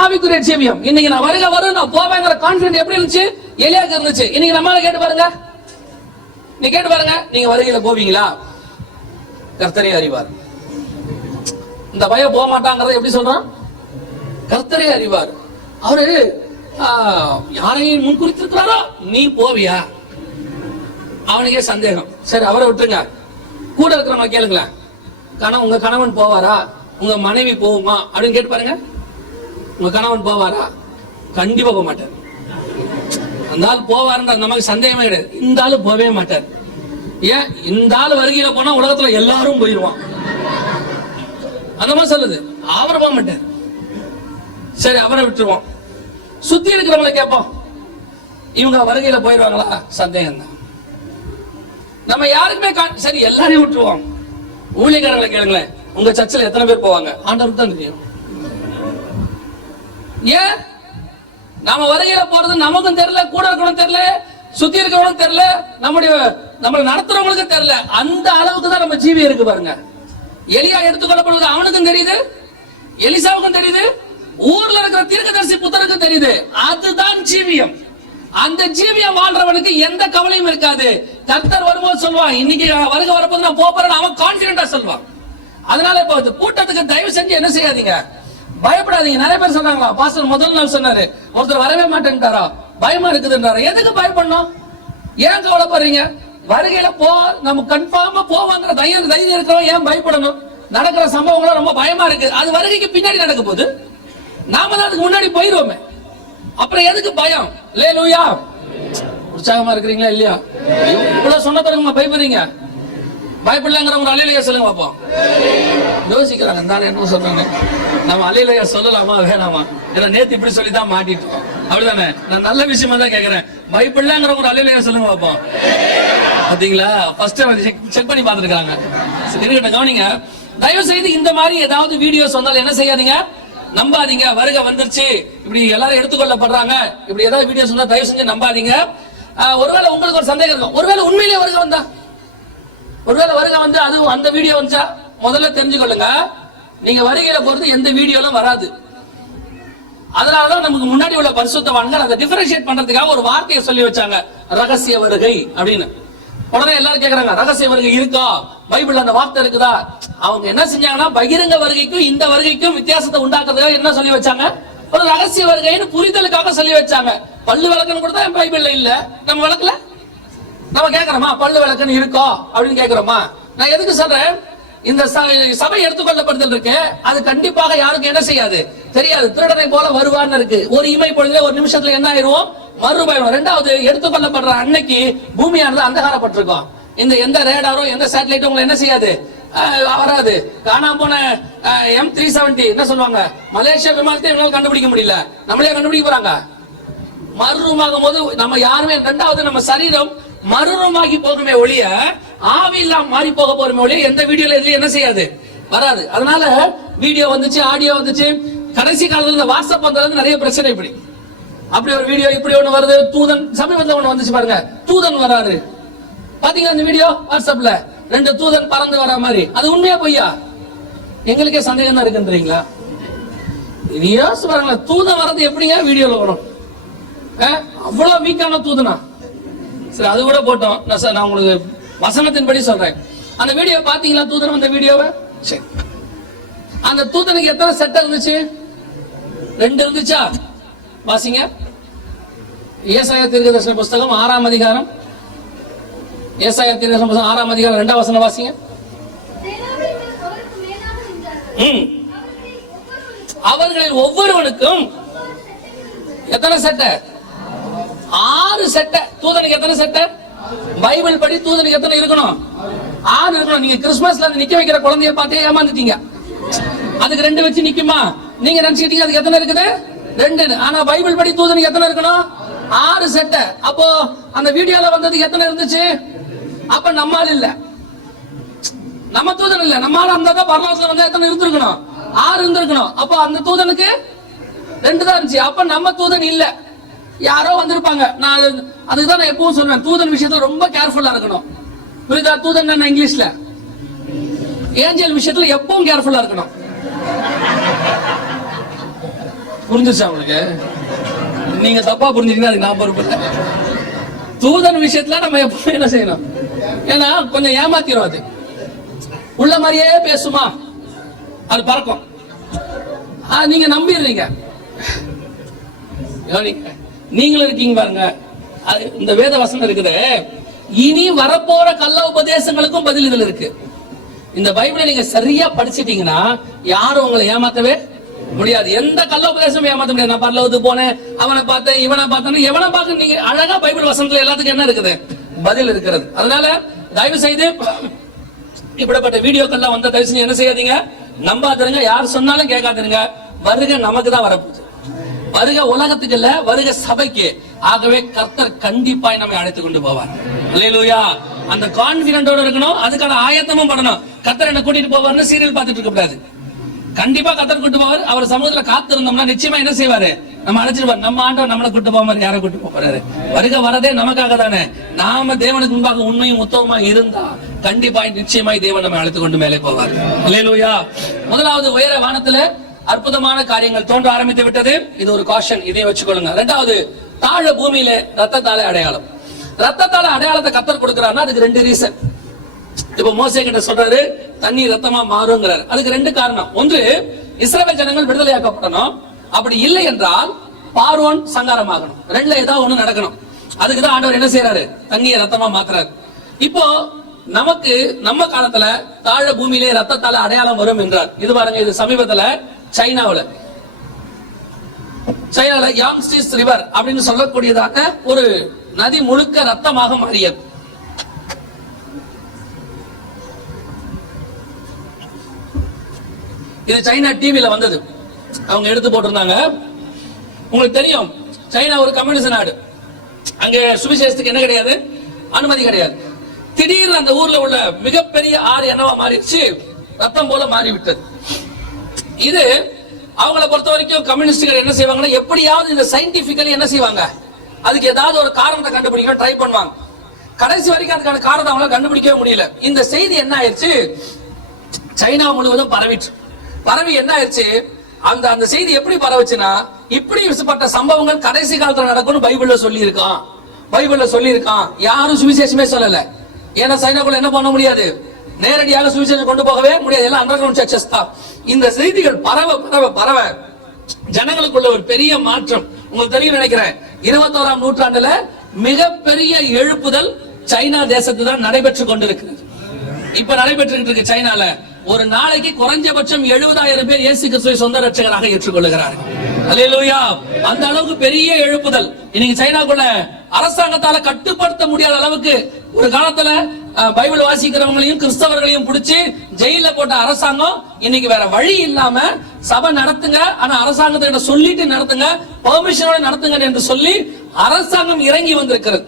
ஆவிக்குரிய ஜீவியம். இன்னைக்கு நான் வருக வரும் நான் போவேங்கிற கான்பிடன்ட் எப்படி இருந்துச்சு? எலியாக்கு இருந்துச்சு. இன்னைக்கு நம்மளால கேட்டு பாருங்க, நீ கேட்டு பாருங்க, நீங்க வருகையில போவீங்களா? கர்த்தரே அறிவார். இந்த பையன் போக மாட்டாங்கிறத எப்படி சொல்றான்? கர்த்தரே அறிவார். அவரு யாரையும் முன்குறித்திருக்கிறாரோ, நீ போவியா? அவனுக்கே சந்தேகம். சரி, அவரை விட்டுருங்க, கூட இருக்கிறவங்க கேளுங்களேன். உங்க கணவன் போவாரா? உங்க மனைவி போகுமா அப்படின்னு கேட்டு பாருங்க. உங்க கணவன் போவாரா? கண்டிப்பா போக மாட்டார். அந்த ஆள் போவாருன்ற நமக்கு சந்தேகமே கிடையாது. இந்த ஆளு போகவே மாட்டார். ஏன்? இந்த ஆள் வருகையில போனா உலகத்துல எல்லாரும் போயிருவான், அந்த மாதிரி சொல்லுது. அவர் போக மாட்டார். சரி, அவரை விட்டுருவோம். சுத்தி இருக்கிறவங்களை கேட்போம், இவங்க வருகையில போயிருவாங்களா? சந்தேகம் தான். நம்ம யாருக்குமே சரி, எல்லாரையும் விட்டுருவோம். ஊழியக்காரங்களை கேளுங்களேன், உங்க சர்ச்சில் எத்தனை பேர் போவாங்க? ஆண்டவருக்கு தான் தெரியும். ஏன்? நாம வருகையில போறது நமக்கும் தெரியல, கூட இருக்கணும் தெரியல, சுத்தி இருக்கவனும் தெரியல, நம்மளை நடத்துறவங்களுக்கு தெரியல. அந்த அளவுக்கு தான் நம்ம ஜீவி இருக்கு பாருங்க. எலியா எடுத்துக்கொள்ளப்படுவது அவனுக்கும் தெரியுது, எலிசாவுக்கும் தெரியுது, ஊர்ல இருக்கிற தீர்க்கதரிசி புத்தருக்கும் தெரியுது. அதுதான் ஜீவியம். அந்த ஜீவியம் வாழ்றவனுக்கு எந்த கவலையும் இருக்காது. கர்த்தர் வரும்போது சொல்லுவான், இன்னைக்கு வருகை வரப்போது நான் போறேன், அவன் கான்பிடண்டா சொல்லுவான். அதனால இப்போ கூட்டத்துக்கு தயவு செஞ்சு என்ன செய்யாதீங்க, பயப்படாதீங்க. நிறைய பேர் சொன்னாங்களா, பாஸ்டர் முதல் நாள் சொன்னாரு, ஒருத்தர் வரவே மாட்டேன்ட்டாரா, பயமா இருக்குதுன்றாரு. எதுக்கு பயப்படணும்? ஏன் கவலைப்படுறீங்க? வருகையில நம்ம கன்ஃபார்மா போவாங்கிற தைரியம் இருக்கிறோம். ஏன் பயப்படணும்? நடக்கிற சம்பவங்களும் ரொம்ப பயமா இருக்கு. அது வருகைக்கு பின்னாடி நடக்க போகுது, நாம தான் அதுக்கு முன்னாடி போயிருவோமே. அப்புறம் எதுக்கு பயம்? அல்லேலூயா. உற்சாகமா இருக்கிறீங்களா இல்லையா? இவ்வளவு சொன்ன பிறகு பயப்படுறீங்க. பயப்படலங்கிறவங்க அல்லேலூயா சொல்லுங்க பாப்போம். யோசிக்கிறாங்க, தானே என்ன சொல்றாங்க, நம்ம அல்லேலூயா சொல்லலாமா வேணாமா? ஏன்னா நேத்து இப்படி சொல்லிதான் மாட்டிட்டோம், அப்படிதானே? நான் நல்ல விஷயமா தான் கேட்கிறேன். பயப்படலங்கிறவங்க அல்லேலூயா சொல்லுங்க பாப்போம். பாத்தீங்களா, ஃபர்ஸ்ட் செக் பண்ணி பாத்துருக்காங்க. இருக்கட்டும், கவனிங்க. தயவு செய்து இந்த மாதிரி ஏதாவது வீடியோஸ் வந்தாலும் என்ன செய்யாதீங்க, நம்பாதீங்க. வருகை வந்துருச்சு, இப்படி எல்லாரும் எடுத்துக்கொள்ளப்படுறாங்க, இப்படி ஏதாவது வீடியோஸ் வந்தா தயவு செஞ்சு நம்பாதீங்க. ஒருவேளை உங்களுக்கு ஒரு சந்தேகம் இருக்கும், ஒருவேளை உண்மையிலேயே வருகை வந்தா, ஒருவேளை வருகை வந்து அது அந்த வீடியோ வந்துச்சா, முதல்ல தெரிஞ்சுக்கொள்ளுங்க, நீங்க வருகையில போறது எந்த வீடியோலும் வராது. அதனாலதான் நமக்கு முன்னாடி உள்ள பரிசுத்தவான்கள் அதை டிஃபரன்ஷியேட் பண்றதுக்காக ஒரு வார்த்தையை சொல்லி வச்சாங்க, ரகசிய வருகை அப்படின்னு. உடனே எல்லாரும் கேக்குறாங்க, ரகசிய வருகை இருக்கா? பைபிள் அந்த வார்த்தை இருக்குதா? அவங்க என்ன செஞ்சாங்கன்னா, பகிரங்க வருகைக்கும் இந்த வருகைக்கும் வித்தியாசத்தை உண்டாக்குறதுக்காக என்ன சொல்லி வச்சாங்க, ஒரு ரகசிய வருகைன்னு புரிதலுக்காக சொல்லி வச்சாங்க. பல்லு விளக்குன்னு கூட தான் பைபிள்ல இல்ல. நம்ம விளக்கல, நம்ம கேக்குறோமா பல்லு விளக்குன்னு இருக்கோ அப்படின்னு கேக்குறோமா? நான் எதுக்கு சொல்றேன், இந்த சபை எடுத்துக்கொள்ளப்படுதல் இருக்கு, அது கண்டிப்பாக யாருக்கு என்ன செய்யாது தெரியாது. திருடனை போல வருவான்னு இருக்கு. ஒரு இமை பொழுதுல ஒரு நிமிஷத்துல என்ன ஆயிரும், மறுபயம். ரெண்டாவது, எடுத்துக்கொள்ளப்படுற அன்னைக்கு பூமியானது அந்தகாரப்பட்டிருக்கும். இந்த எந்த ரேடாரும் எந்த சேட்டலைட்டும் உங்களை என்ன செய்யாது, வராது. காணாம போன M370 என்ன சொல்லுவாங்க, மலேசியா விமானத்தை இவங்களால கண்டுபிடிக்க முடியல, நம்மளே கண்டுபிடிக்க போறாங்க. மறுரூமாகும் போது நம்ம யாருமே, ரெண்டாவது நம்ம சரீரம் மறுரூமாகி போகுமே ஒழிய ஆவி இல்லாம மாறி போக போறமே ஒழிய எந்த வீடியோல எதுலயும் என்ன செய்யாது, வராது. அதனால வீடியோ வந்துச்சு, ஆடியோ வந்துச்சு. கடைசி காலத்துல இந்த வாட்ஸ்அப் வந்தது நிறைய பிரச்சனை. இப்படி அப்படி ஒரு வீடியோ இப்படி ஒண்ணு வருது. தூதன் சமீபத்துல ஒண்ணு வந்துச்சு பாருங்க, தூதன் வராரு. பாத்தீங்களா அந்த வீடியோ வாட்ஸ்அப்ல, 2 தூதன் பறந்து வர மாதிரி. அது உண்மையா பொய்யா? எங்களுக்கே சந்தேகம் தான் இருக்குன்றீங்களா? யோசிச்சு பாருங்களேன், தூதன் வர்றது எப்படிங்க வீடியோல வரும்? அவ்வளவு வீக்கான தூதனா? சரி, அது கூட போட்டோம். நான் உங்களுக்கு வசனத்தின்படி சொல்றேன். அந்த வீடியோ பாத்தீங்களா, தூதன் வந்த வீடியோவை? சரி, அந்த தூதனுக்கு எத்தனை செட் இருந்துச்சு? 2 இருந்துச்சா? வாசிங்க, ஏசாயா தீர்க்கதரிசன புஸ்தகம் 6ஆம் அதிகாரம். ஏசாயா தீர்க்கதரிசன புஸ்தகம் 6ஆம் அதிகாரம் 2ஆம் வசனம் வாசிங்க. அவர்களில் ஒவ்வொருவனுக்கும் எத்தனை செட்ட? 6 செட்ட. தூதனுக்கு எத்தனை செட்ட? பைபிள் படி தூதனுக்கு எத்தனை இருக்கணும்? 6 இருக்கணும். நீங்க கிறிஸ்துமஸ்ல நிக்க வைக்கிற குழந்தைய பார்த்தே ஏமாந்துட்டீங்க. அதுக்கு 2 வச்சு நிக்குமா? நீங்க நினைச்சுக்கிட்டீங்க அதுக்கு எத்தனை இருக்குது? 2. ஆனா பைபிள் படி தூதனுக்கு எத்தனை இருக்கணும்? 6 செட்ட. அப்போ அந்த வீடியோல வந்ததுக்கு எத்தனை இருந்துச்சு? அப்ப நம்மால் இல்ல, நம்ம தூதன் இல்ல. நம்மால அந்த பரலோகத்துல வந்து எத்தனை இருந்திருக்கணும்? 6 இருந்திருக்கணும். அப்போ அந்த தூதனுக்கு 2 தான் இருந்துச்சு. அப்ப நம்ம தூதன் இல்ல, யாரோ வந்திருப்பாங்க. நான் அதுக்குதான் நான் எப்பவும் சொல்றேன், தூதன் விஷயத்துல ரொம்ப கேர்ஃபுல்லா இருக்கணும். புரியுதா? தூதன் என்ன இங்கிலீஷ்ல, ஏஞ்சல் விஷயத்துல எப்பவும் கேர்ஃபுல்லா இருக்கணும். புரிஞ்சிச்சா உங்களுக்கு? நீங்க தப்பா புரிஞ்சுக்கீங்கன்னா அதுக்கு நான் பொறுப்பு இல்லை. தூதன் விஷயத்துல நம்ம எப்பவுமே என்ன செய்யணும், ஏன்னா கொஞ்சம் ஏமாத்திரும். அது உள்ள மாதிரியே பேசுமா, அது பறக்கும். நீங்க நம்பிடுறீங்க. நீங்களும் இருக்கீங்க பாருங்க. இந்த வேத வசனம் இருக்குது, இனி வரப்போற கள்ள உபதேசங்களுக்கும் பதில் இதுல இருக்கு. இந்த பைபிளை நீங்க சரியா படிச்சிட்டீங்கன்னா யாரும் உங்களை ஏமாத்தவே முடியாது. எந்த கள்ள உபதேசமும் ஏமாத்த முடியாது. நான் பரலோகத்துக்கு போனேன், அவனை பார்த்தேன், இவனை பார்த்தேன், எவனை பார்க்க நீங்க அழகா பைபிள் வசனத்துல எல்லாத்துக்கும் என்ன இருக்குது, பதில் இருக்கிறது. அதனால தயவு செய்து இப்படிப்பட்ட வீடியோக்கள்லாம் வந்த தயவு செஞ்சு என்ன செய்யாதீங்க, நம்பாதீங்க. யார் சொன்னாலும் கேட்காதீங்க. வருகை நமக்கு தான் வரப்போகுது. வருகை உலகத்துக்கு இல்ல, வருகை சபைக்கு. ஆகவே கர்த்தர் கண்டிப்பாய் நம்மை அழைத்து கொண்டு போவார். அல்லேலூயா. அந்த கான்பிடென்டோட இருக்கணும், அதுக்கான ஆயத்தமும் பண்ணணும். கர்த்தர் என்ன கூட்டிட்டு போவார்னு சீரியல் பார்த்துட்டு இருக்க கூடாது. கண்டிப்பா கர்த்தர் கூட்டு போவார். அவர் சமூகத்துல காத்து இருந்தோம்னா நிச்சயமா என்ன செய்வாரு, நம்ம அழைச்சிருவார். நம்ம ஆண்டவர் நம்மளை கூட்டு போவார். யாரை கூட்டு போறாரு? வருகை வரதே நமக்காக தானே. நாம தேவனுக்கு முன்பாக உண்மையும் உத்தமமா இருந்தா கண்டிப்பாய் நிச்சயமாய் தேவன் நம்ம அழைத்து கொண்டு மேலே போவார். அல்லேலூயா. முதலாவது, உயர வானத்துல அற்புதமான காரியங்கள் தோன்ற ஆரம்பித்து விட்டது. இது ஒரு காஷன், இதை வச்சுக்கொள்ளுங்க. இரண்டாவது, தாழ பூமியில ரத்தத்தால அடையாளம். ரத்தத்தால அடையாளத்தை கர்த்தர் கொடுக்கிறாருன்னா அதுக்கு ரெண்டு ரீசன். இப்ப மோசே கிட்ட சொல்றாரு தண்ணி ரத்தமா மாறுங்கிறார். அதுக்கு ரெண்டு காரணம். ஒன்று, இஸ்ரவேல் ஜனங்கள் விடுதலையாக்கப்படணும். அப்படி இல்லை என்றால் பார்வோன் சங்காரமாகணும். ரெண்டுல ஏதாவது ஒண்ணு நடக்கணும். அதுக்குதான் ஆண்டவர் என்ன செய்யறாரு, தண்ணியை ரத்தமா மாத்துறாரு. இப்போ நமக்கு நம்ம காலத்துல தாழ பூமியிலே ரத்தத்தால அடையாளம் வரும் என்றார். இது பாருங்க, இது சமீபத்துல சைனாவுல யாங்ஸ்டிஸ் ரிவர் அப்படின்னு சொல்லக்கூடியதாக ஒரு நதி முழுக்க ரத்தமாக மாறியது. இது சைனா டிவில வந்தது, அவங்க எடுத்து போட்டிருந்தாங்க. உங்களுக்கு தெரியும், சைனா ஒரு கம்யூனிஸ்ட் நாடு. அங்க சுவிசேஷத்துக்கு என்ன கிடையாது, அனுமதி கிடையாது. திடீர்னு அந்த ஊர்ல உள்ள மிகப்பெரிய ஆறு என்னவா மாறிடுச்சு, ரத்தம் போல மாறிவிட்டது. இது அவங்கள பொறுத்த வரைக்கும் கம்யூனிஸ்டுகள் என்ன செய்வாங்கன்னா, எப்படியாவது இந்த சயின்டிபிக்கலி என்ன செய்வாங்க, அதுக்கு ஏதாவது ஒரு காரணத்தை கண்டுபிடிக்க ட்ரை பண்ணுவாங்க. கடைசி வரைக்கும் அதுக்கான காரணத்தை அவங்களால கண்டுபிடிக்கவே முடியல. இந்த செய்தி என்ன ஆயிடுச்சு, சைனா முழுவதும் பரவிச்சு. பரவி என்ன ஆயிடுச்சு, அந்த செய்தி எப்படி பரவுச்சுன்னா, இப்படி விசப்பட்ட சம்பவங்கள் கடைசி காலத்துல நடக்கும்னு பைபிள்ல சொல்லி இருக்கான். யாரும் சுவிசேஷமே சொல்லல. ஏன்னா சைனாக்குள்ள என்ன பண்ண முடியாது, நேரடியாக சுவிசேஷம் கொண்டு போகவே முடியாது. எல்லாம் அண்டர் கிரவுண்ட் சர்ச்சஸ் தான். இந்த செய்திகள் பரவ ஜனங்களுக்குள்ள ஒரு பெரிய மாற்றம். உங்களுக்கு தெரியும் நினைக்கிறேன், 21ஆம் நூற்றாண்டுல மிகப்பெரிய எழுப்புதல் சைனா தேசத்து தான் நடைபெற்று கொண்டிருக்கிறது. இப்ப நடைபெற்று இருக்கு சைனால. ஒரு நாளைக்கு குறைஞ்சபட்சம் 70,000 பேர் இயேசு கிறிஸ்துவை சொந்த ரட்சகராக ஏற்றுக்கொள்கிறார்கள். அல்லேலூயா. அந்த அளவுக்கு பெரிய எழுப்புதல். இன்னைக்கு சைனாக்குள்ள அரசாங்கத்தால கட்டுப்படுத்த முடியாத அளவுக்கு ஒரு காலத்துல பைபிள் வாசிக்கிறவங்களையும் கிறிஸ்தவர்களையும் பிடிச்சி ஜெயில போட்ட அரசாங்கம் இன்னைக்கு வேற வழி இல்லாம சபை நடத்துங்க, ஆனா அரசாங்கத்தை சொல்லிட்டு நடத்துங்க, பெர்மிஷனோட நடத்துங்க என்று சொல்லி அரசாங்கம் இறங்கி வந்திருக்கிறது.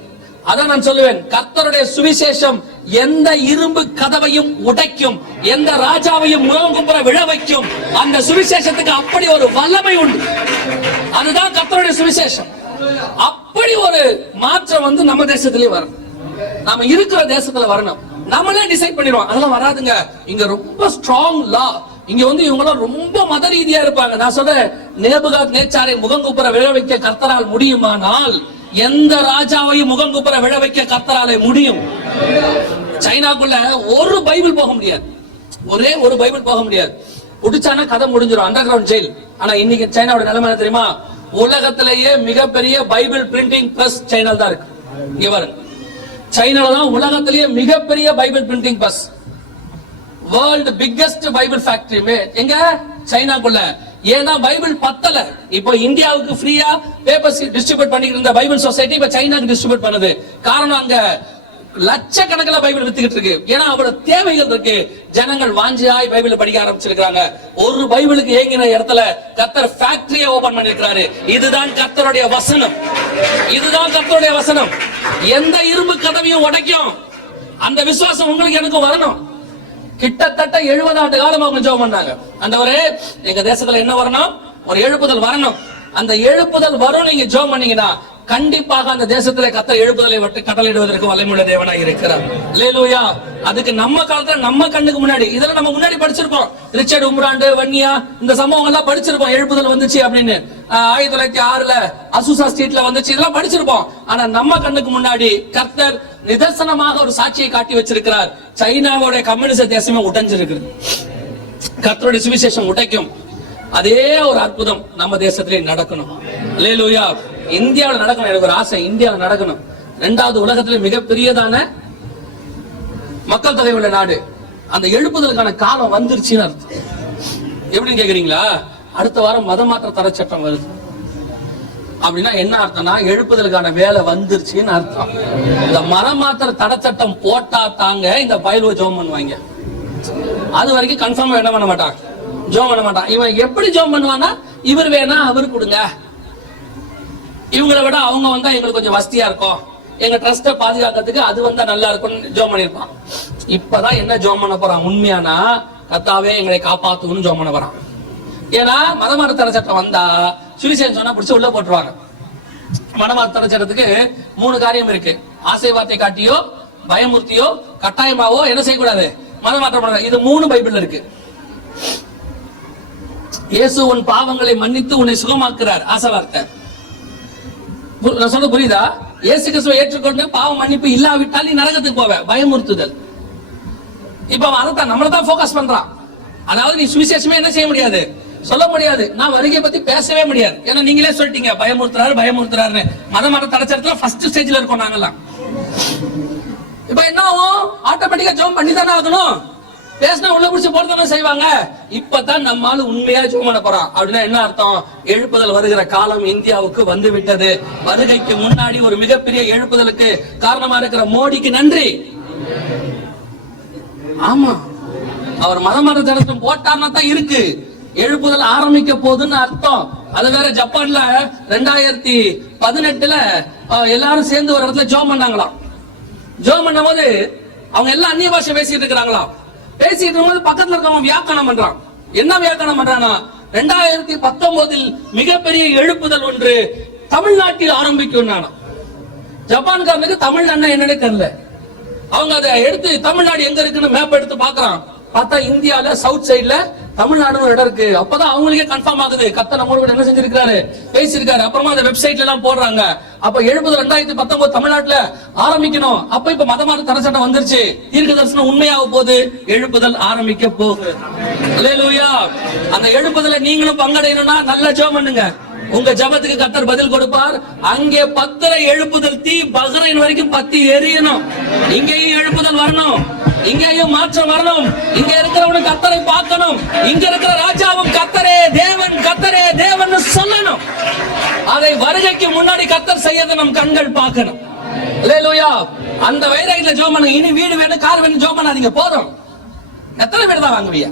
அதான் நான் சொல்லுவேன், கர்த்தருடைய சுவிசேஷம் எந்த இரும்பு கதவையும் உடைக்கும், எந்த ராஜாவையும் முகங்குப்புற விழ வைக்கும். அந்த சுவிசேஷத்துக்கு அப்படி ஒரு வல்லமை உண்டு. அதுதான் கர்த்தருடைய சுவிசேஷம். அப்படி ஒரு மாற்றம் வந்து நம்ம தேசத்திலே வரும், நாம இருக்கிற தேசத்துல வரணும். நம்மளே டிசைட் பண்ணிடுவோம், அதெல்லாம் வராதுங்க. இங்க ரொம்ப ஸ்ட்ராங் லா, இங்க வந்து இவங்க ரொம்ப மத ரீதியா இருப்பாங்க. நான் சொல்றேன், நேபுகாத் நேச்சாரை முகங்குப்புற விழ வைக்க கர்த்தரால் முடியுமானால் எந்த ராஜாவையும் முகங்குப்புற விழ வைக்க கர்த்தராலே முடியும். சைனாக்குள்ள ஒரு பைபிள் போக முடியாது, ஒரே ஒரு பைபிள் போக முடியாது. புடிச்சானா கதை முடிஞ்சிடும், அண்டர் கிரவுண்ட் ஜெயில். ஆனா இன்னைக்கு சைனாவோட நிலைமை தெரியுமா, உலகத்திலேயே மிகப்பெரிய பைபிள் பிரிண்டிங் பிரஸ் சைனா தான் இருக்கு. இங்க பாருங்க, சைனால தான் உலகத்திலேயே மிகப்பெரிய Bible printing press, world biggest Bible factory எங்க சைனாக்குள்ள. ஏன்னா பைபிள் பத்தல. இப்போ இந்தியாவுக்கு ஃப்ரீயா பேப்பர்ஸ் டிஸ்ட்ரிபியூட் பண்ணிட்டு இருந்த பைபிள் சொசைட்டி இப்ப சைனாக்கு டிஸ்ட்ரிபியூட் பண்ணுது. காரணம், அங்க லட்சக்கணக்கில் பைபிள் வித்துக்கிட்டு இருக்கு. ஏன்னா அவ்வளவு தேவைகள் இருக்கு. ஜனங்கள் வாஞ்சியாய் பைபிள் படிக்க ஆரம்பிச்சிருக்காங்க. ஒரு பைபிளுக்கு ஏங்கின இடத்துல கர்த்தர் ஃபேக்டரியை ஓபன் பண்ணிருக்காரு. இதுதான் கர்த்தருடைய வசனம், இதுதான் கர்த்தருடைய வசனம். எந்த இரும்பு கதவையும் உடைக்கும். அந்த விசுவாசம் உங்களுக்கு எனக்கும் வரணும். கிட்டத்தட்ட 70 ஆண்டு காலம் அவங்க ஜெபம் பண்ணாங்க, ஆண்டவரே எங்க தேசத்துல என்ன வரணும், ஒரு எழுப்புதல் வரணும். அந்த எழுப்புதல் வரும் நீங்க ஜெபம் பண்ணீங்கன்னா கண்டிப்பாக அந்த தேசத்திலே கர்த்தர் எழுப்புதலை விட்டு கட்டளையிடுவதற்கு வல்லமையுள்ள தேவனாய் இருக்கிறார். அல்லேலூயா. அதுக்கு நம்ம காலத்துல நம்ம கண்ணுக்கு முன்னாடி இதெல்லாம் நம்ம முன்னாடி படிச்சிருப்போம். ரிச்சர்ட் உம்ராண்டு, வன்னியா, இந்த சம்பவம் எல்லாம் படிச்சிருப்போம். எழுப்புதல் வந்துச்சு அப்படின்னு 1906 அசூசா ஸ்ட்ரீட்ல வந்துச்சு, இதெல்லாம் படிச்சிருப்போம். ஆனா நம்ம கண்ணுக்கு முன்னாடி கர்த்தர் நிதர்சனமாக ஒரு சாட்சியை காட்டி வச்சிருக்கிறார். சைனாவோட கம்யூனிஸ்ட் தேசமே உடைஞ்சிருக்கு. கர்த்தருடைய சுவிசேஷம் உடைக்கும். அதே ஒரு அற்புதம் நம்ம தேசத்திலே நடக்கணும். அல்லேலூயா. இந்தியாவில் நடக்கணும். எனக்கு ஒரு ஆசை, இந்தியாவில் நடக்கணும். 2வது உலகத்திலே மிகப்பெரியதான மக்கள் தொகை உள்ள நாடு. அந்த எழுப்புதலுக்கான காலம் வந்துருச்சுன்னு அர்த்தம். எப்படின்னு கேக்குறீங்களா? அடுத்த வாரம் மதமாற்ற தடை சட்டம் வருது அப்படின்னா என்ன அர்த்தம்னா எழுப்புதலுக்கான வேலை வந்துருச்சுன்னு அர்த்தம். இந்த மதமாற்ற தடை சட்டம் போட்டா தாங்க இந்த பயலுவை ஜோம் பண்ணுவாங்க. அது வரைக்கும் கன்ஃபார்மா என்ன பண்ண மாட்டான், ஜோம் பண்ண மாட்டான். இவன் எப்படி ஜோம் பண்ணுவான்னா, இவர் வேணா அவரு கொடுங்க, இவங்களை விட அவங்க வந்தா எங்களுக்கு கொஞ்சம் வசதியா இருக்கும், எங்க ட்ரஸ்ட பாதுகாக்கிறதுக்கு அது வந்தா நல்லா இருக்கும் ஜோம் பண்ணிருப்பான். இப்பதான் என்ன ஜோம் பண்ண போறான் உண்மையானா, கர்த்தாவே எங்களை காப்பாத்துன்னு ஜோம் பண்ண போறான். ஏன்னா மதமாற்ற தடை சட்டம் வந்தா சுவிசேஷம் சொன்னா பிடிச்சி உள்ள போட்டுருவாங்க. மதமாற்ற தடை சட்டத்துக்கு 3 காரியம் இருக்கு. ஆசை வார்த்தை காட்டியோ, பயமுறுத்தியோ, கட்டாயமாவோ என்ன செய்யக்கூடாது, மதமாற்றம் பண்ண. இது 3 பைபிள்ல இருக்கு. இயேசு உன் பாவங்களை மன்னித்து உன்னை சுகமாக்குறார், ஆசை வார்த்தை. நான் சொல்ல புரியுதா? இயேசு கிறிஸ்துவை ஏற்றுக்கொண்டு பாவம் மன்னிப்பு இல்லாவிட்டால் நீ நரகத்துக்கு போவ, பயமுறுத்துதல். இப்ப அதைத்தான் நம்மளதான் போக்கஸ் பண்றான். அதாவது நீ சுவிசேஷமே என்ன செய்ய முடியாது, சொல்ல முடியாது. நான் வருகை பத்தி பேசவே முடியாது. ஏன்னா நீங்களே சொல்லிட்டீங்க பயமுறுத்துறாரு பயமுறுத்துறாருன்னு. மதமாற்ற தடை சட்டத்துல ஃபர்ஸ்ட் ஸ்டேஜ்ல இருக்கோம் நாங்கெல்லாம். இப்ப என்ன ஆகும், ஆட்டோமேட்டிக்கா ஜெபம் பண்ணி தானே ஆகணும். பேசினா உள்ள பிடிச்சி போறதானே செய்வாங்க. இப்பதான் நம்மால உண்மையா ஜெபம் பண்ண போறோம். அப்படின்னா என்ன அர்த்தம், எழுப்புதல் வருகிற காலம் இந்தியாவுக்கு வந்து விட்டது. வருகைக்கு முன்னாடி ஒரு மிகப்பெரிய எழுப்புதலுக்கு காரணமா இருக்கிற மோடிக்கு நன்றி. ஆமா, அவர் மதமாற்ற சட்டம் போட்டார்னா தான் இருக்கு, எழுப்புதல் ஆரம்பிக்க போகுதுன்னு அர்த்தம். அது வேற ஜப்பான்ல 2018 எல்லாரும் சேர்ந்து ஒரு இடத்துல ஜெபம் பண்ணாங்களாம். ஜெபம் பண்ணும் போது அவங்க எல்லாம் அந்நிய பாஷை பேசிட்டு இருக்கிறாங்களாம். பேசிட்டு இருக்கும்போது பக்கத்துல இருக்கவங்க வியாக்கணம் பண்றான். என்ன வியாக்கணம் பண்றானா, 2019 மிகப்பெரிய எழுப்புதல் ஒன்று தமிழ்நாட்டில் ஆரம்பிக்கும். ஜப்பான்காரனுக்கு தமிழ்நாடு என்னன்னு தெரியல. அவங்க அதை எடுத்து தமிழ்நாடு எங்க இருக்குன்னு மேப் எடுத்து பாக்குறான். பார்த்தா இந்தியால சவுத் சைட்ல தமிழ்நாடு ஒரு இடம் இருக்கு. அப்பதான் அவங்களுக்கே கன்ஃபார்ம் ஆகுது, கர்த்தர் நம்மளோட என்ன செஞ்சிருக்காரு, பேசியிருக்காரு. அப்புறமா அந்த வெப்சைட்ல எல்லாம் போடுறாங்க. அப்ப எழுப்புதல் 2019 தமிழ்நாட்டுல ஆரம்பிக்கணும். அப்ப இப்ப மதமாற்ற தடை சட்டம் வந்துருச்சு, தீர்க்க தரிசனம் உண்மையாக போகுது, எழுப்புதல் ஆரம்பிக்க போகுது. அல்லேலூயா. அந்த எழுப்புதல நீங்களும் பங்கடையணும்னா நல்ல ஜெபம் பண்ணுங்க. உங்க ஜபத்துக்கு கர்த்தர் பதில் கொடுப்பார். அங்கே 10 எழுப்புதல் தீ பஹ்ரைன் வரைக்கும் 10 எரியணும். இங்கேயும் எழுப்புதல் வரணும், இங்கேயும் மாற்றம் வரணும். இங்க இருக்கிறவனுக்கு கர்த்தரை பார்க்கணும். இங்க இருக்கிற ராஜாவும் கர்த்தரே தேவன், கர்த்தரே தேவன் சொல்லணும். அதை வருகைக்கு முன்னாடி கர்த்தர் செய்யறது நம் கண்கள் பார்க்கணும். அல்லேலூயா. அந்த வைராகியத்துல ஜெபம் பண்ணுங்க. இனி வீடு வேணும், கார் வேணும் ஜெபம் பண்ணாதீங்க. போதும். எத்தனை வீடு தான் வாங்குவீங்க?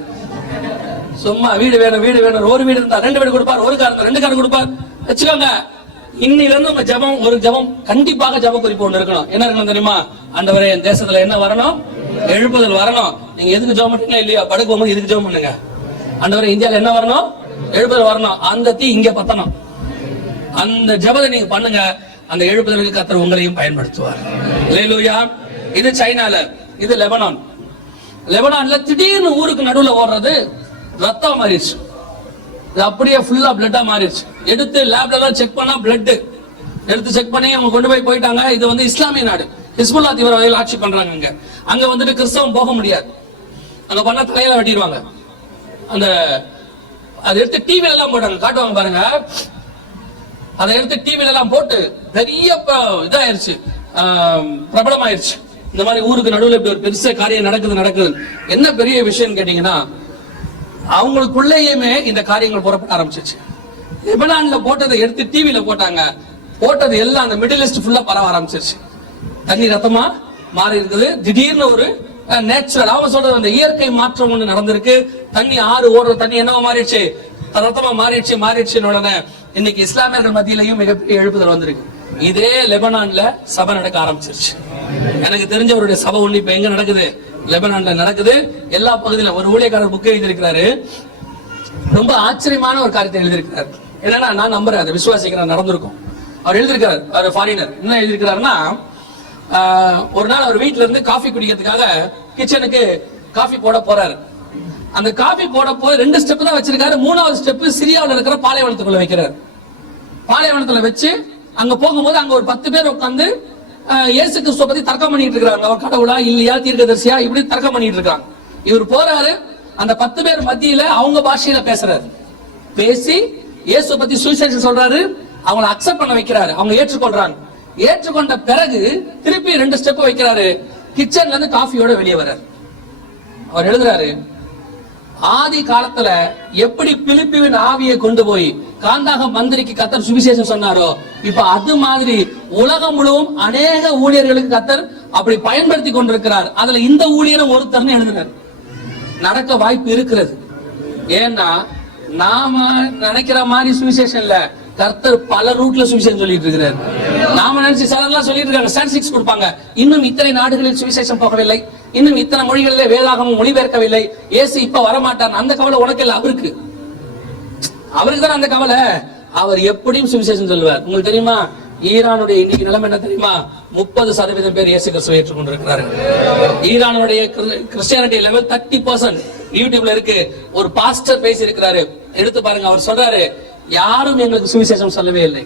சும்மா வீடு வேணும் வீடு வேணும். ஒரு வீடு இருந்தா 2 வீடு கொடுப்பார், ஒரு கார் 2 கார் கொடுப்பார் வச்சுக்கோங்க. இன்னில இருந்து உங்க ஜெபம், ஒரு ஜெபம் கண்டிப்பாக ஜெப குறிப்பு ஒன்று இருக்கணும். என்ன இருக்கணும் தெரியுமா? ஆண்டவரே என் தேசத்துல என்ன வரணும், எழுப்புதல் வரணும். நீங்க எதுக்கு ஜெபம் பண்ணீங்களா இல்லையா, படுக்கும்போது இதுக்கு ஜெபம் பண்ணுங்க. ஆண்டவரே இந்தியால என்ன வரணும், எழுப்புதல் வரணும். அந்த தீ இங்க பத்தணும். அந்த ஜெபத்தை நீங்க பண்ணுங்க. அந்த எழுப்புதலுக்கு கர்த்தர் உங்களையும் பயன்படுத்துவார். அல்லேலூயா. இது சைனால, இது லெபனான். லெபனான்ல திடீர்னு ஊருக்கு நடுவுல ஓடுறது ரத்தம் மாறிடுச்சு. இது அப்படியே ஃபுல்லா பிளட்டா மாறிடுச்சு. எடுத்து லேப்ல தான் செக் பண்ணா பிளட் எடுத்து செக் பண்ணி அவங்க கொண்டு போயிட்டாங்க. இது வந்து இஸ்லாமிய நாடு, ஹிஸ்புல்லா தீவிரவாதிகள் ஆட்சி பண்றாங்க. அங்க வந்துட்டு கிறிஸ்தவம் போக முடியாது. அங்க பண்ணா தலையில வெட்டிடுவாங்க. அந்த அதை எடுத்து டிவில எல்லாம் போட்டாங்க, காட்டுவாங்க பாருங்க. அதை எடுத்து டிவில எல்லாம் போட்டு பெரிய இதாயிருச்சு, பிரபலமாயிருச்சு. இந்த மாதிரி ஊருக்கு நடுவில் இப்படி ஒரு பெருச காரியம் நடக்குது. என்ன பெரிய விஷயம் கேட்டீங்கன்னா, அவங்களுக்குள்ளேயுமே இந்த காரியங்கள் புறப்பட ஆரம்பிச்சிச்சு. லெபனான்ல போட்டதை எடுத்து டிவில போட்டாங்க. போட்டது எல்லாம் அந்த மிடில் ஈஸ்ட் ஃபுல்லா பரவ ஆரம்பிச்சிருச்சு. தண்ணி ரத்தமா மாறி இருக்குது. திடீர்னு ஒரு நேச்சுரல், அவன் சொல்றது அந்த இயற்கை மாற்றம் ஒண்ணு நடந்திருக்கு. தண்ணி ஆறு ஓடுற தண்ணி என்னவா மாறிடுச்சு, ரத்தமா மாறிடுச்சு. உடனே இன்னைக்கு இஸ்லாமியர்கள் மத்தியிலையும் மிகப்பெரிய எழுப்புதல் வந்திருக்கு. இதே லெபனான்ல சபை நடக்க ஆரம்பிச்சிருச்சு. எனக்கு தெரிஞ்சவருடைய சபை ஒண்ணு இப்ப எங்க நடக்குது, லெபனான்ல நடக்குது. எல்லா பகுதியிலும் ஒரு ஊழியக்காரர் புக் எழுதியிருக்கிறாரு. ரொம்ப ஆச்சரியமான ஒரு காரியத்தை எழுதியிருக்கிறார். என்னன்னா, நான் நம்புறேன், அதை விசுவாசிக்கிறேன், நடந்திருக்கும். அவர் எழுதியிருக்கிறார், அவர் ஃபாரினர். என்ன எழுதியிருக்கிறாருன்னா, ஒரு நாள் அவர் வீட்டுல இருந்து காஃபி குடிக்கிறதுக்காக கிச்சனுக்கு காஃபி போட போறாரு. அந்த காஃபி போட போய் 2 ஸ்டெப் தான் வச்சிருக்காரு. 3வது ஸ்டெப் சிரியாவில் இருக்கிற பாலைவனத்துக்குள்ள வைக்கிறார். பாலைவனத்துல வச்சு அங்க போகும்போது அங்க ஒரு 10 பேர் உட்கார்ந்து இயேசு கிறிஸ்துவ பத்தி தர்க்கம் பண்ணிட்டு இருக்காங்க. அவர் கடவுளா இல்லையா, தீர்க்கதரிசியா, இப்படி தர்க்கம் பண்ணிட்டு இருக்காங்க. இவர் போறாரு, அந்த 10 பேர் மத்தியில அவங்க பாஷையில பேசுறாரு. பேசி இயேசு பத்தி சுவிசேஷம் சொல்றாரு. அவங்களை அக்செப்ட் பண்ண வைக்கிறாரு. அவங்க ஏற்றுக்கொள்றாங்க. ஏற்றுக்கொண்ட பிறகு திருப்பி 2 ஸ்டெப் வைக்கிறாரு. கிச்சன்ல இருந்து காஃபியோட வெளியே வர்றாரு. அவர் எழுதுறாரு, ஆதி காலத்துல எப்படி பிலிப்பின் ஆவியை கொண்டு போய் காந்தாக மந்திரிக்கு கத்தர் சுவிசேஷம் சொன்னாரோ, இப்ப அது மாதிரி உலகம் முழுவதும் அநேக ஊழியர்களுக்கு கத்தர் அப்படி பயன்படுத்தி கொண்டிருக்கிறார். அதுல இந்த ஊழியரும் ஒருத்தர்னு எழுதினார். நடக்க வாய்ப்பு இருக்கிறது. ஏன்னா நாம நினைக்கிற மாதிரி சுவிசேஷம் இல்ல, கர்த்தர் பல ரூட்ல சுவிசேஷம் சொல்லிட்டு இருக்கிறார். நாம நினைச்சு சிலர்லாம் சொல்லிட்டு இருக்காங்க, ஸ்டாட்டிஸ்டிக்ஸ் கொடுப்பாங்க, இன்னும் இத்தனை நாடுகளில் சுவிசேஷம் போகவில்லை, இன்னும் இத்தனை மொழிகளிலே வேதாகமும் மொழிபெயர்க்கவில்லை, இயேசு இப்ப வரமாட்டார். அந்த கவலை உனக்கு இல்ல, அவருக்கு தான் அந்த கவலை. அவர் எப்படியும் சுவிசேஷம் சொல்லுவார். உங்களுக்கு தெரியுமா, ஈரானுடைய இன்னைக்கு நிலைமை என்ன தெரியுமா? 30% பேர் இயேசு கிறிஸ்துவை ஏற்றுக்கொண்டிருக்கிறார்கள். ஈரானுடைய கிறிஸ்டியானிட்டி லெவல் 30% யூடியூப்ல இருக்கு. ஒரு பாஸ்டர் பேசி இருக்கிறாரு, எடுத்து பாருங்க. அவர் சொல்றாரு, யாரும் எங்களுக்கு சுவிசேஷம் சொல்லவே இல்லை,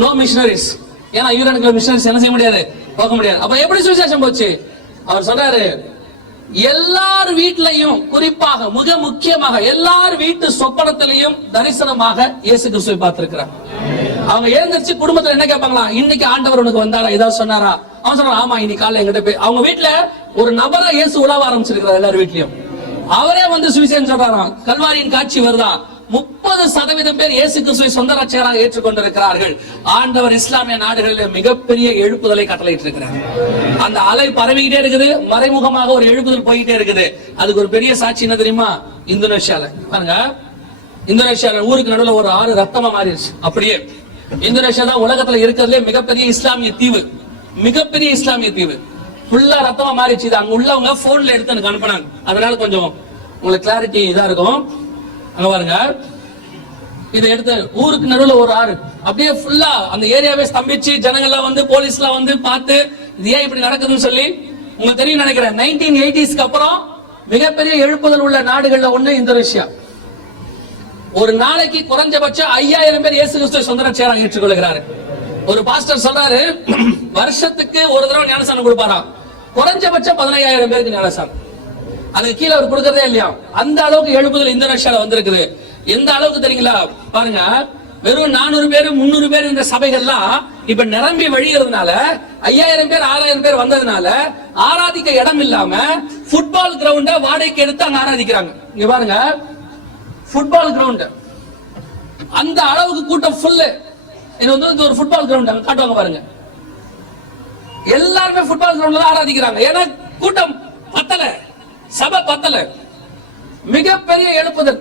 நோ மிஷனரிஸ். ஏன்னா ஈரானுக்கு மிஷனரிஸ் என்ன செய்ய முடியாது, போக முடியாது. அப்ப எப்படி சுவிசேஷம் போச்சு? அவர் சொல்றாரு, எல்லார் வீட்டிலையும், குறிப்பாக மிக முக்கியமாக எல்லார் வீட்டு சொப்பனத்திலையும் தரிசனமாக இயேசு கிறிஸ்துவை பார்த்திருக்கிறார். அவங்க எழுந்திருச்சு குடும்பத்துல என்ன கேட்பாங்களா, இன்னைக்கு ஆண்டவர் உனக்கு வந்தாரா, ஏதாவது சொன்னாரா? அவன் சொல்றான், ஆமா இன்னைக்கு காலைல எங்கிட்ட போய். அவங்க வீட்டுல ஒரு நபரா இயேசு உலவ ஆரம்பிச்சிருக்கிறார். எல்லார் வீட்லயும் அவரே வந்து சுவிசேஷம் சொல்றாராம். கல்வாரியின் காட்சி வருதா, 30% பேர் இயேசு கிறிஸ்துவை சொந்த ரட்சகராக ஏற்றுக்கொண்டிருக்கிறார்கள். ஆண்டவர் இஸ்லாமிய நாடுகளில் மிகப்பெரிய எழுப்புதலை கட்டளையிட்டு இருக்கிறார். அந்த அலை பரவிக்கிட்டே இருக்குது, மறைமுகமாக ஒரு எழுப்புதல் போயிட்டே இருக்குது. அதுக்கு ஒரு பெரிய சாட்சி என்ன தெரியுமா? இந்தோனேஷியால பாருங்க, இந்தோனேஷியால ஊருக்கு நடுவில் ஒரு ஆறு ரத்தமா மாறிடுச்சு. அப்படியே இந்தோனேஷியா தான் உலகத்துல இருக்கிறதுலே மிகப்பெரிய இஸ்லாமிய தீவு, மிகப்பெரிய இஸ்லாமிய தீவு. ஃபுல்லா ரத்தமா மாறிடுச்சு. இது அங்க உள்ளவங்க போன்ல எடுத்து எனக்கு அனுப்பினாங்க. அதனால கொஞ்சம் உங்களுக்கு கிளாரிட்டி இதா இருக்கும். அங்க பாருங்க, இதை எடுத்து ஊருக்கு நடுவில் ஒரு ஆறு, அப்படியே ஃபுல்லா அந்த ஏரியாவே ஸ்தம்பிச்சு, ஜனங்கள்லாம் வந்து போலீஸ்லாம் வந்து பார்த்து இது ஏன் இப்படி நடக்குதுன்னு சொல்லி. உங்களுக்கு தெரியும் நினைக்கிறேன், 1980s அப்புறம் மிகப்பெரிய எழுப்புதல் உள்ள நாடுகள்ல ஒண்ணு இந்தோனேஷியா. ஒரு நாளைக்கு குறைஞ்சபட்சம் 5000 பேர் இயேசு கிறிஸ்துவை சொந்த ரட்சகராக ஏற்றுக்கொள்கிறாரு. ஒரு பாஸ்டர் சொல்றாரு, வருஷத்துக்கு ஒரு தடவை ஞானஸ்நானம் கொடுப்பாராம். குறைஞ்சபட்சம் 15000 பேருக்கு ஞானஸ்நானம். அதுக்கு கீழே அவர் கொடுக்கறதே இல்லையா. அந்த அளவுக்கு எழுப்புதல் இந்தோனேஷியால வந்திருக்குது. எந்த அளவுக்கு தெரியுங்களா? பாருங்க, வெறும் 400 பேர் 300 பேர் இந்த சபைகள்லாம் இப்ப நிரம்பி வழிகிறதுனால, 5000 பேர் 6000 பேர் வந்ததுனால ஆராதிக்க இடம் இல்லாம ஃபுட்பால் கிரவுண்ட வாடகைக்கு எடுத்து அங்க ஆராதிக்கிறாங்க. இங்க பாருங்க, ஃபுட்பால் கிரவுண்ட் அந்த அளவுக்கு கூட்டம் ஃபுல்லு. இது வந்து ஒரு ஃபுட்பால் கிரவுண்ட் அங்க காட்டுவாங்க பாருங்க. எல்லாருமே ஃபுட்பால் கிரவுண்ட்ல தான் ஆராதிக்கிறாங்க. ஏன்னா கூட்டம் பத்தல, சபை பத்தல. மிகப்பெரிய எழுப்புதல்.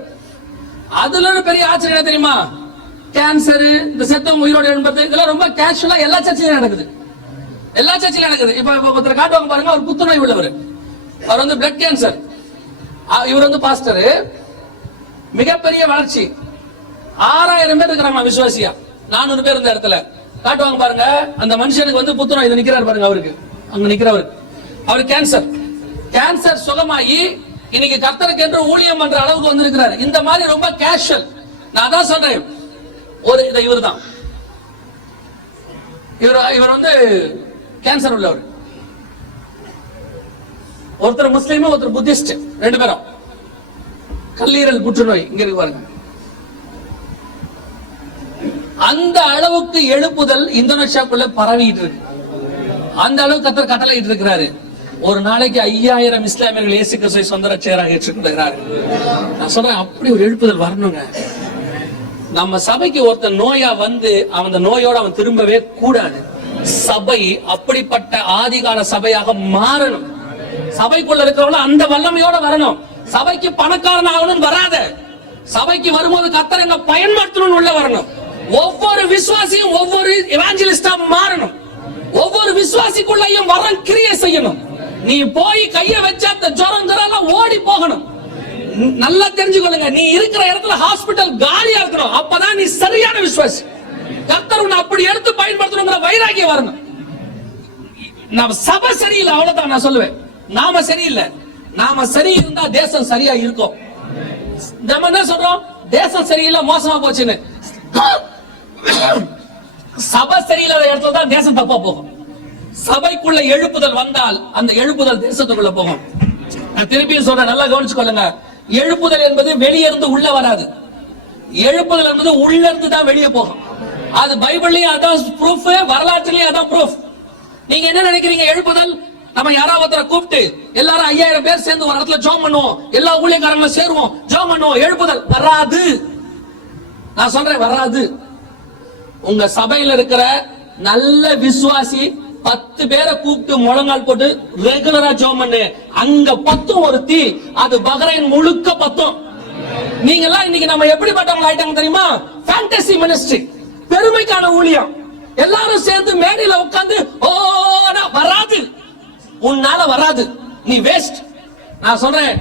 அதுல பெரிய ஆச்சரியம் தெரியுமா? கேன்சர், இந்த செத்தவங்க உயிரோடு எழுப்பது, இதெல்லாம் ரொம்ப கேஷுவலா எல்லா சர்ச்சிலும் நடக்குது. எல்லா சர்ச்சிலும் நடக்குது. இப்ப ஒருத்தர் காட்டுவாங்க பாருங்க, அவர் புத்துநோய் உள்ளவர், அவர் வந்து பிளட் கேன்சர், இவர் வந்து பாஸ்டர். மிகப்பெரிய வளர்ச்சி. 6000 பேர் இருக்கிறாங்க விசுவாசியா. 400 பேர் இந்த இடத்துல காட்டுவாங்க பாருங்க. அந்த மனுஷனுக்கு வந்து புத்துநோய், இது நிக்கிறார் பாருங்க, அவருக்கு அங்க நிக்கிறவர், அவருக்கு கேன்சர். கேன்சர் சுகமாயி இன்னைக்கு கர்த்தருக்கு என்று ஊழியம் பண்ற அளவுக்கு வந்திருக்கிறார். இந்த மாதிரி ரொம்ப கேஷுவல். நான் தான் சொல்றேன், ஒரு இவர் தான், இவர் வந்து கேன்சர் உள்ளவர். ஒருத்தர் முஸ்லீம், ஒருத்தர் புத்திஸ்ட், 2 பேரும் கல்லீரல் புற்றுநோய் இங்க இருக்கு பாருங்க. அந்த அளவுக்கு எழுப்புதல் இந்தோனேஷியாக்குள்ள பரவிட்டு இருக்கு. அந்த அளவுக்கு கர்த்தர் கட்டளையிட்டு இருக்கிறாரு. ஒரு நாளைக்கு 5000 இஸ்லாமியர்கள் இயேசு கிறிஸ்துவை சொந்த ரட்சகராக ஏற்றுக்கொள்கிறார்கள். நான் சொல்றேன், அப்படி ஒரு எழுப்புதல் வரணுங்க. நம்ம சபைக்கு ஒருத்தர் நோயா வந்து அந்த நோயோட அவன் திரும்பவே கூடாது. சபை அப்படிப்பட்ட ஆதிகால சபையாக மாறணும். சபைக்குள்ள இருக்கிறவங்க அந்த வல்லமையோட வரணும். சபைக்கு பணக்காரன் ஆகணும் வராத, சபைக்கு வரும்போது கர்த்தர் என்ன பயன்படுத்தணும் உள்ள வரணும். ஒவ்வொரு விசுவாசியும் ஒவ்வொரு எவாஞ்சலிஸ்டா மாறணும். ஒவ்வொரு விசுவாசிக்குள்ளையும் வரம் கிரியை செய்யணும். நீ போய் கைய வச்சா அந்த ஜுரம் ஓடி போகணும். நல்லா தெரிஞ்சுக்கொள்ளுங்க, நீ இருக்கிற இடத்துல ஹாஸ்பிட்டல் காலியா இருக்கணும். அப்பதான் நீ சரியான விசுவாசி. கர்த்தர் உன்னை அப்படி எடுத்து பயன்படுத்தணுங்கிற வைராகியம் வரணும். நம்ம சபை சரியில்லை, அவ்வளவுதான் நான் சொல்லுவேன். நாம சரியில்லை. நாம சரி இருந்தா தேசம் சரியா இருக்கும். நம்ம என்ன சொல்றோம்? தேசம் சரியில்லை, மோசமா போச்சுன்னு. சபை சரியில்லாத இடத்துல தான் தேசம் தப்பா போகும். சபைக்குள்ள எழுப்புதல் வந்தால் அந்த எழுப்புதல் தேசத்துக்குள்ள போகும். நான் திருப்பியும் சொல்றேன், நல்லா கவனிச்சுக்கொள்ளுங்க. எழுப்புதல் என்பது வெளியே இருந்து உள்ள வராது. எழுப்புதல் என்பது உள்ள இருந்து தான் வெளியே போகும். அது பைபிள்லயும் அதான் ப்ரூஃப், வரலாற்றிலேயே அதான் ப்ரூஃப். நீங்க என்ன நினைக்கிறீங்க? எழுப்புதல் நம்ம யாராவது கூப்பிட்டு எல்லாரும் 5000 பேர் சேர்ந்து ஒரு இடத்துல ஜெபம் பண்ணுவோம், எல்லா ஊழியக்காரங்களும் சேருவோம், ஜெபம் பண்ணுவோம். எழுப்புதல் வராது. நான் சொல்றேன், வராது. உங்க சபையில இருக்கிற நல்ல விசுவாசி 10 பேரை கூப்பிட்டு முழங்கால் போட்டு ரெகுலரா ஜெபம் பண்ணு. அங்க பத்தும் ஒரு தீ, அது பஹ்ரைன் முழுக்க பத்தும். நீங்க எல்லாம் இன்னைக்கு நம்ம எப்படிப்பட்டவங்க ஆயிட்டாங்க தெரியுமா? ஃபேண்டசி மினிஸ்ட்ரி, பெருமைக்கான ஊழியம். எல்லாரும் சேர்ந்து மேடையில உட்கார்ந்து ஓ வராது, உன்னால வராது, நீ வேஸ்ட். நான் சொல்றேன்,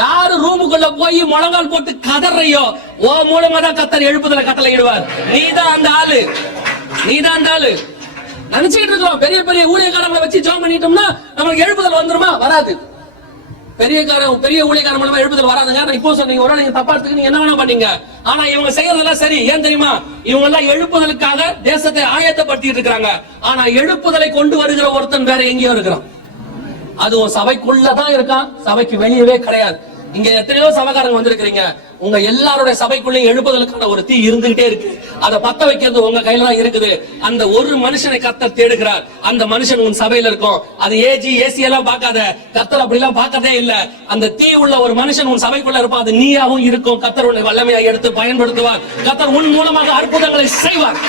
யாரு ரூமுக்குள்ள போய் முழங்கால் போட்டு கதறையோ ஓ மூலமா தான் கர்த்தர் எழுப்புதல கட்டளை இடுவார். நீதான் அந்த ஆளு, நீதான் அந்த ஆளு. நினைச்சுக்கிட்டு இருக்கோம் பெரிய பெரிய ஊழியக்காரங்களை வச்சு ஜெபம் பண்ணிட்டோம்னா நமக்கு எழுப்புதல் வந்துருமா? வராது. பெரிய ஊழியக்காரன் மூலமா எழுப்புதல் வராதுங்க. நான் இப்போ சொன்னீங்க, ஒரு நீங்க தப்பா எடுத்துக்க, நீங்க என்ன வேணா பண்ணீங்க. ஆனா இவங்க செய்யறதெல்லாம் சரி. ஏன் தெரியுமா? இவங்க எல்லாம் எழுப்புதலுக்காக தேசத்தை ஆயத்தப்படுத்திட்டு இருக்காங்க. ஆனா எழுப்புதலை கொண்டு வருகிற ஒருத்தன் வேற எங்கேயோ இருக்கிறான். அதுவும் சபைக்குள்ளதான் இருக்கான், சபைக்கு வெளியவே கிடையாது. இங்க எத்தனையோ சபைக்காரங்க வந்திருக்கிறீங்க. உங்க எல்லாருடைய சபைக்குள்ளேயும் எழுப்புதலுக்கான ஒரு தீ இருந்துகிட்டே இருக்கு. அதை பத்த வைக்கிறது உங்க கையில தான் இருக்குது. அந்த ஒரு மனுஷனை கர்த்தர் தேடுகிறார். அந்த மனுஷன் உன் சபையில இருக்கும். அது ஏசி எல்லாம் பார்க்காத, கர்த்தர் அப்படி எல்லாம் பார்க்கறதே இல்ல. அந்த தீ உள்ள ஒரு மனுஷன் உன் சபைக்குள்ள இருப்பான். அது நீயாவும் இருக்கும். கர்த்தர் உன்னை வல்லமையா எடுத்து பயன்படுத்துவார். கர்த்தர் உன் மூலமாக அற்புதங்களை செய்வார்.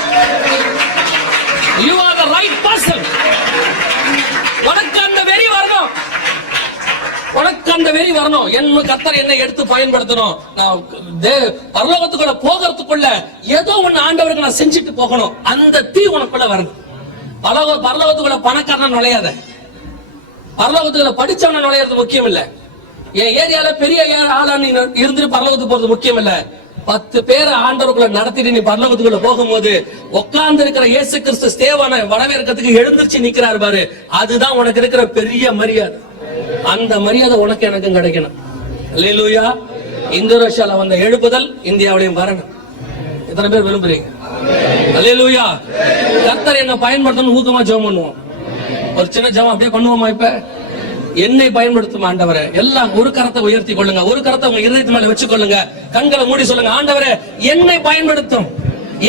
You are the right person. உனக்கு அந்த வெறி வரணும், உனக்கு அந்த வெறி வரணும். என்ன கர்த்தர் என்னை எடுத்து பயன்படுத்தணும். நான் பரலோகத்துக்குள்ள போகிறதுக்குள்ள ஏதோ ஒண்ணு ஆண்டவருக்கு நான் செஞ்சுட்டு போகணும். அந்த தீ உனக்குள்ள வரணும். பரலோகத்துக்குள்ள பணக்காரன் நுழையாத, பரலோகத்துக்குள்ள படிச்சவன நுழையிறது முக்கியம் இல்ல. என் ஏரியால பெரிய ஆளா நீ இருந்துட்டு பரலோகத்துக்கு போறது முக்கியம் இல்ல. 10 பேரை ஆண்டவருக்குள்ள நடத்திட்டு நீ பரலோகத்துக்குள்ள போகும்போது உட்கார்ந்து இருக்கிற இயேசு கிறிஸ்து ஸ்தேவானை வரவேற்கிறதுக்கு எழுந்திருச்சு நிக்கிறாரு பாரு, அதுதான் உனக்கு இருக்கிற பெரிய மரியாதை. அந்த மரியாதை உனக்கு எனக்கும் கிடைக்கணும். அல்லேலூயா. இந்தோனேஷியால வந்த எழுப்புதல் இந்தியாவிலையும் வரணும். எத்தனை பேர் விரும்புறீங்க? அல்லேலூயா. கர்த்தர் என்ன பயன்படுத்தணும் ஊக்கமா ஜெபம் பண்ணுவோம். ஒரு சின்ன ஜெபம் அப்படியே பண்ணுவோமா? இப்ப என்னை பயன்படுத்தும் ஆண்டவரே. எல்லாம் ஒரு கரத்தை உயர்த்தி கொள்ளுங்க, ஒரு கரத்தை உங்க இதயத்து மேல வச்சு கொள்ளுங்க, கண்களை மூடி சொல்லுங்க, ஆண்டவரே என்னை பயன்படுத்தும்,